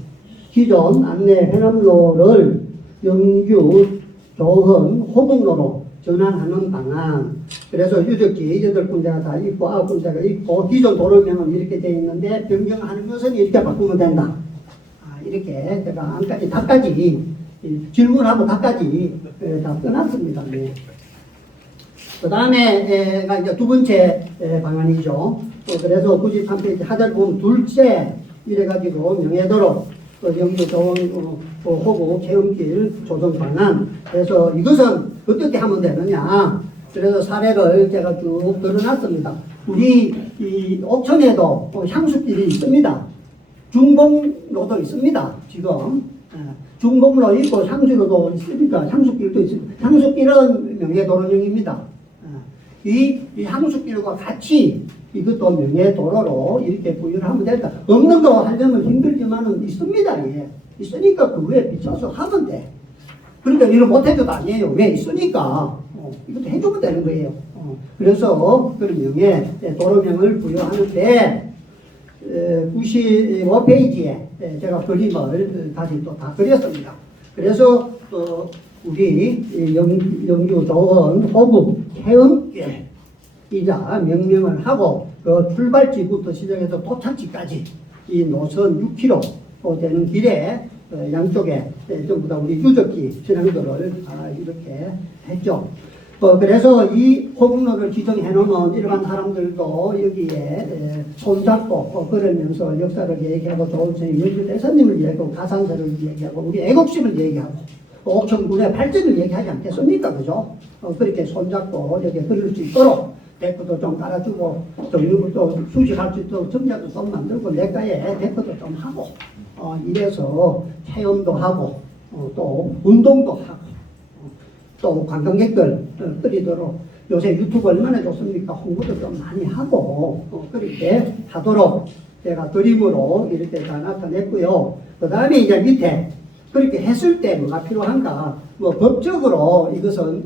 기존 안내 해남로를 영주 조헌 호북로로 전환하는 방안. 그래서 유적지 8군데가 다 있고 9군데가 있고 기존 도로명은 이렇게 되어 있는데 변경하는 것은 이렇게 바꾸면 된다. 이렇게 제가 안까지 답까지 질문하고 답까지 다 써놨습니다. 네. 그 다음에가 이제 두 번째 방안이죠. 그래서 93페이지 하달 보면 둘째 이래가지고 명예도로 영주 조원 호구 체험길 조성 방안. 그래서 이것은 어떻게 하면 되느냐. 그래서 사례를 제가 쭉 드러났습니다. 우리 이 옥천에도 향수길이 있습니다. 중봉로도 있습니다. 지금 중봉로 있고 향수로도 있으니까 향수길도 있습니다. 향수길은 명예도로령입니다. 이 향수길과 같이 이것도 명예도로로 이렇게 부여를 하면 된다. 없는 거 하려면 힘들지만은 있습니다. 예. 있으니까 그거에 비춰서 하면 돼. 그러니까 이런 못해줘도 아니에요. 왜? 있으니까 이것도 해주면 되는 거예요. 그래서 그런 명예도로명을 부여하는데 95페이지에 제가 그림을 다시 또 다 그렸습니다. 그래서 또 우리 영주 조원 호국 체험길이자 명명을 하고 그 출발지부터 시작해서 도착지까지 이 노선 6km 되는 길에 양쪽에 전부 다 우리 유적지 신앙들을 다 이렇게 했죠. 그래서 이 호북로를 지정해 놓으면 일반 사람들도 여기에 손잡고 걸으면서 역사를 얘기하고 좋은 선생님, 연주대사님을 얘기하고 가산사를 얘기하고 우리 애국심을 얘기하고 옥천군의 발전을 얘기하지 않겠습니까? 그죠? 그렇게 손잡고 이렇게 걸을 수 있도록 데크도 좀 깔아주고 또 수식할 수 있도록 정자도 좀 만들고 내과에 데크도 좀 하고 이래서 체험도 하고 또 운동도 하고 또 관광객들 끌이도록 요새 유튜브 얼마나 좋습니까? 홍보도 좀 많이 하고 그렇게 하도록 제가 그림으로 이렇게 다 나타냈고요. 그 다음에 이제 밑에 그렇게 했을 때 뭐가 필요한가? 뭐 법적으로 이것은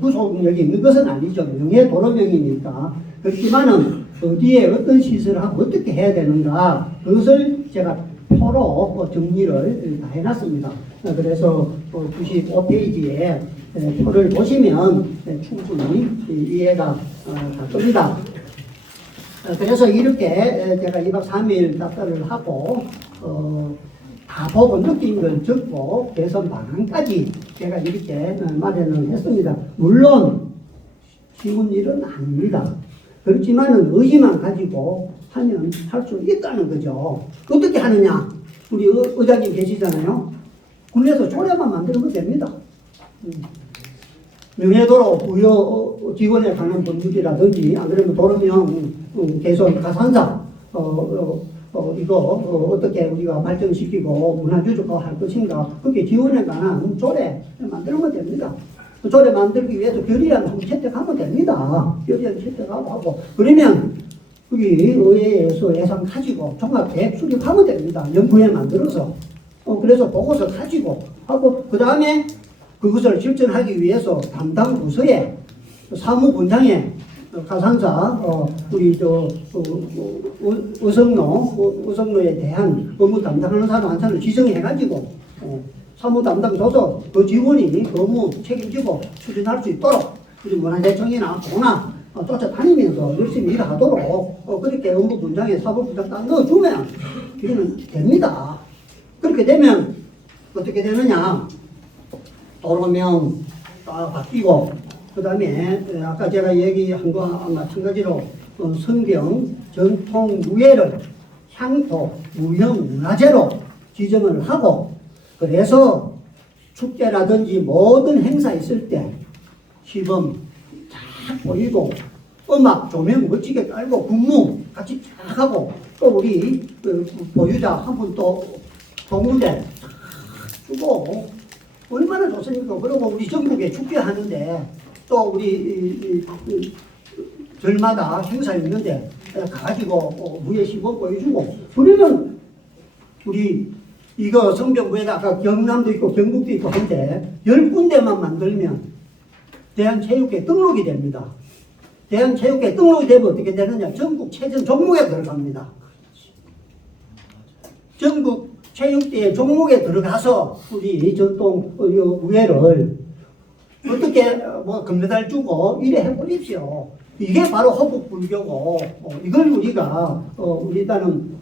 구속력이 있는 것은 아니죠. 명예도로명이니까. 그렇지만은 어디에 어떤 시설을 하고 어떻게 해야 되는가? 그것을 제가 표로 정리를 다 해놨습니다. 그래서 95페이지에 표를 보시면 충분히 이해가 다 됩니다. 그래서 이렇게 제가 2박 3일 답사를 하고 다 보고 느낀 걸 적고 개선 방안까지 제가 이렇게 마련을 했습니다. 물론 쉬운 일은 아닙니다. 그렇지만은 의지만 가지고 하면 할 수 있다는 거죠. 어떻게 하느냐? 우리 의장님 계시잖아요. 군에서 조례만 만들면 됩니다. 명예도로 부여 지원에 관한 법률이라든지 안 그러면 도로명 개선 가산사 이거 어떻게 우리가 발전시키고 문화유적화 할 것인가 그렇게 지원에 관한 조례 만들면 됩니다. 조례 만들기 위해서 결의안 한번 채택하면 됩니다. 결의안 채택하고 하고 그러면 여기 의회에서 예산 가지고 종합계획 수립하면 됩니다. 연구회 만들어서 그래서 보고서 가지고 하고 그 다음에 그것을 실천하기 위해서 담당 부서에 사무분장에 가산사 우리 의성로에 대한 업무 담당하는 사람 한 사람을 지정해가지고 사무 담당 줘서 그 직원이 그 업무 책임지고 추진할 수 있도록 우리 문화재청이나 도나 쫓아다니면서 열심히 일하도록 그렇게 업무 분장에 사무 분장 딱 넣어주면 이거는 됩니다. 그렇게 되면 어떻게 되느냐? 도로명 딱 바뀌고 그 다음에 아까 제가 얘기한 거와 마찬가지로 성경 전통 무예를 향토 무형 문화재로 지정을 하고 그래서 축제라든지 모든 행사 있을 때 시범 쫙 보이고 음악 조명 멋지게 깔고 군무 같이 쫙 하고 또 우리 보유자 한 분 또 동무대 주고 얼마나 좋습니까? 그리고 우리 전국에 축제하는데 또 우리 절마다 행사 있는데 가가지고 무예 시범 보여주고 그러면 우리 이거 성병구에다 아까 경남도 있고 경북도 있고 한데 10군데만 만들면 대한체육회 등록이 됩니다. 대한체육회 등록이 되면 어떻게 되느냐? 전국 체전 종목에 들어갑니다. 전국 체육대회 종목에 들어가서 우리 전통 무예를 어떻게 금메달 주고 이래 해보십시오. 이게 바로 호북불교고 이걸 우리가 일단은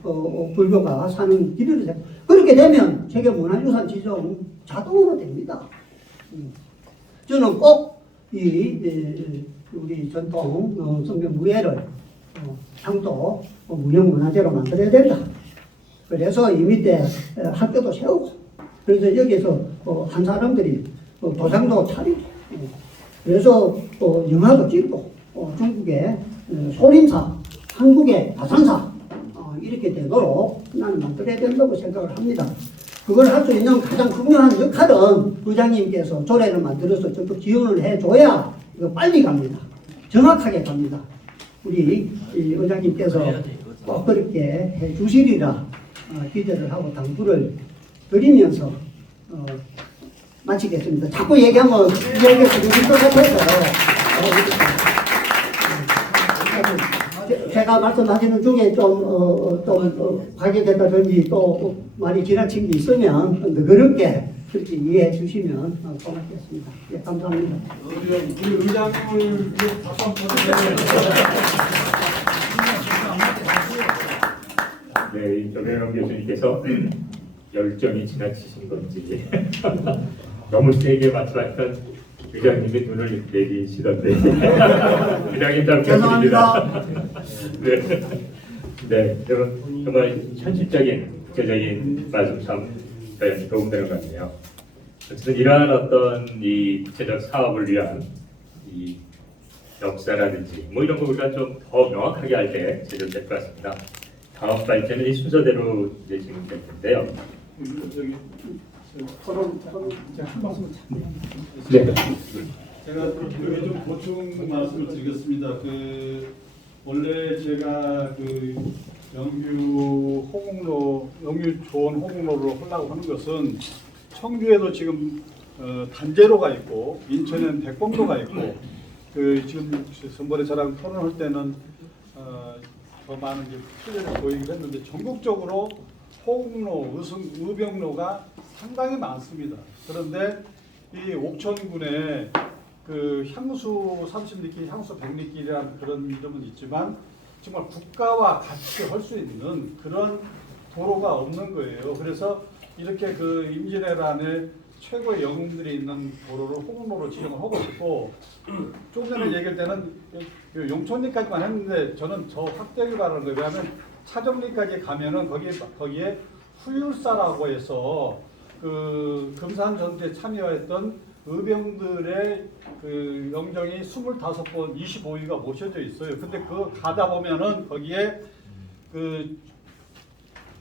불교가 사는 길을 생 그렇게 되면 세계문화유산 지정 자동으로 됩니다. 저는 꼭 우리 전통 성경 무예를 향도 무형문화재로 만들어야 된다. 그래서 이 밑에 학교도 세우고 그래서 여기서 한 사람들이 도장도 차리고 그래서 영화도 찍고 중국의 소림사, 한국의 가산사 이렇게 되도록 나는 만들어야 된다고 생각을 합니다. 그걸 할 수 있는 가장 중요한 역할은 의장님께서 조례를 만들어서 적극 지원을 해줘야 이거 빨리 갑니다. 정확하게 갑니다. 우리 의장님께서 꼭 그렇게 해주시리라 기대를 하고 당부를 드리면서 마치겠습니다. 자꾸 얘기하면 얘기가 들릴 것 같아서 제가 말씀하시는 중에 좀 파괴됐다든지 또 많이 지나친 게 있으면 너그럽게 그렇게 이해해 주시면 고맙겠습니다. 예, 감사합니다. 우리 의장님을 다시 한번 네, 이 조명영 교수님께서 열정이 지나치신 건지 너무 세게 말씀하니까 의장님이 눈을 내리시던데 의장님 잘 부탁드립니다. 네, 여러분 정말 현실적인 구체적인 말씀 참 저희한테 도움되는 것 같네요. 어쨌든 이러한 어떤 이 구체적 사업을 위한 이 역사라든지 뭐 이런 거 우리가 좀 더 명확하게 할 때 제대로 될 것 같습니다. 다음 발제는 이 순서대로 이제 진행될 텐데요. 토론 제가 한 말씀 네. 제가 여기 좀 보충 말씀을 드리겠습니다. 원래 제가 영유 호국로, 영유 조원 호국로를 하려고 하는 것은 청주에도 지금 단제로가 있고 인천에는 백봉로가 있고 지금 전번에 저랑 토론할 때는 더 많은 게 필요를 보이긴 했는데 전국적으로 호국로, 의병로가 상당히 많습니다. 그런데 이 옥천군에 향수 30리길, 향수 100리길이라는 그런 이름은 있지만 정말 국가와 같이 할 수 있는 그런 도로가 없는 거예요. 그래서 이렇게 그 임진왜란에 최고의 영웅들이 있는 도로를 홍로로 지정을 하고 있고, 좀 전에 얘기할 때는 용촌리까지만 했는데 저는 저 확대를 가는 거예요. 왜냐하면 차정리까지 가면은 거기에 후율사라고 해서 그 금산 전투에 참여했던 의병들의 그 영정이 25번 25위가 모셔져 있어요. 근데 그 가다 보면은 거기에 그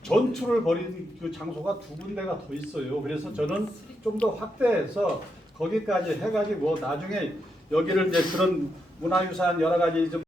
전투를 벌인 그 장소가 두 군데가 더 있어요. 그래서 저는 좀 더 확대해서 거기까지 해가지고 나중에 여기를 이제 그런 문화유산 여러 가지 좀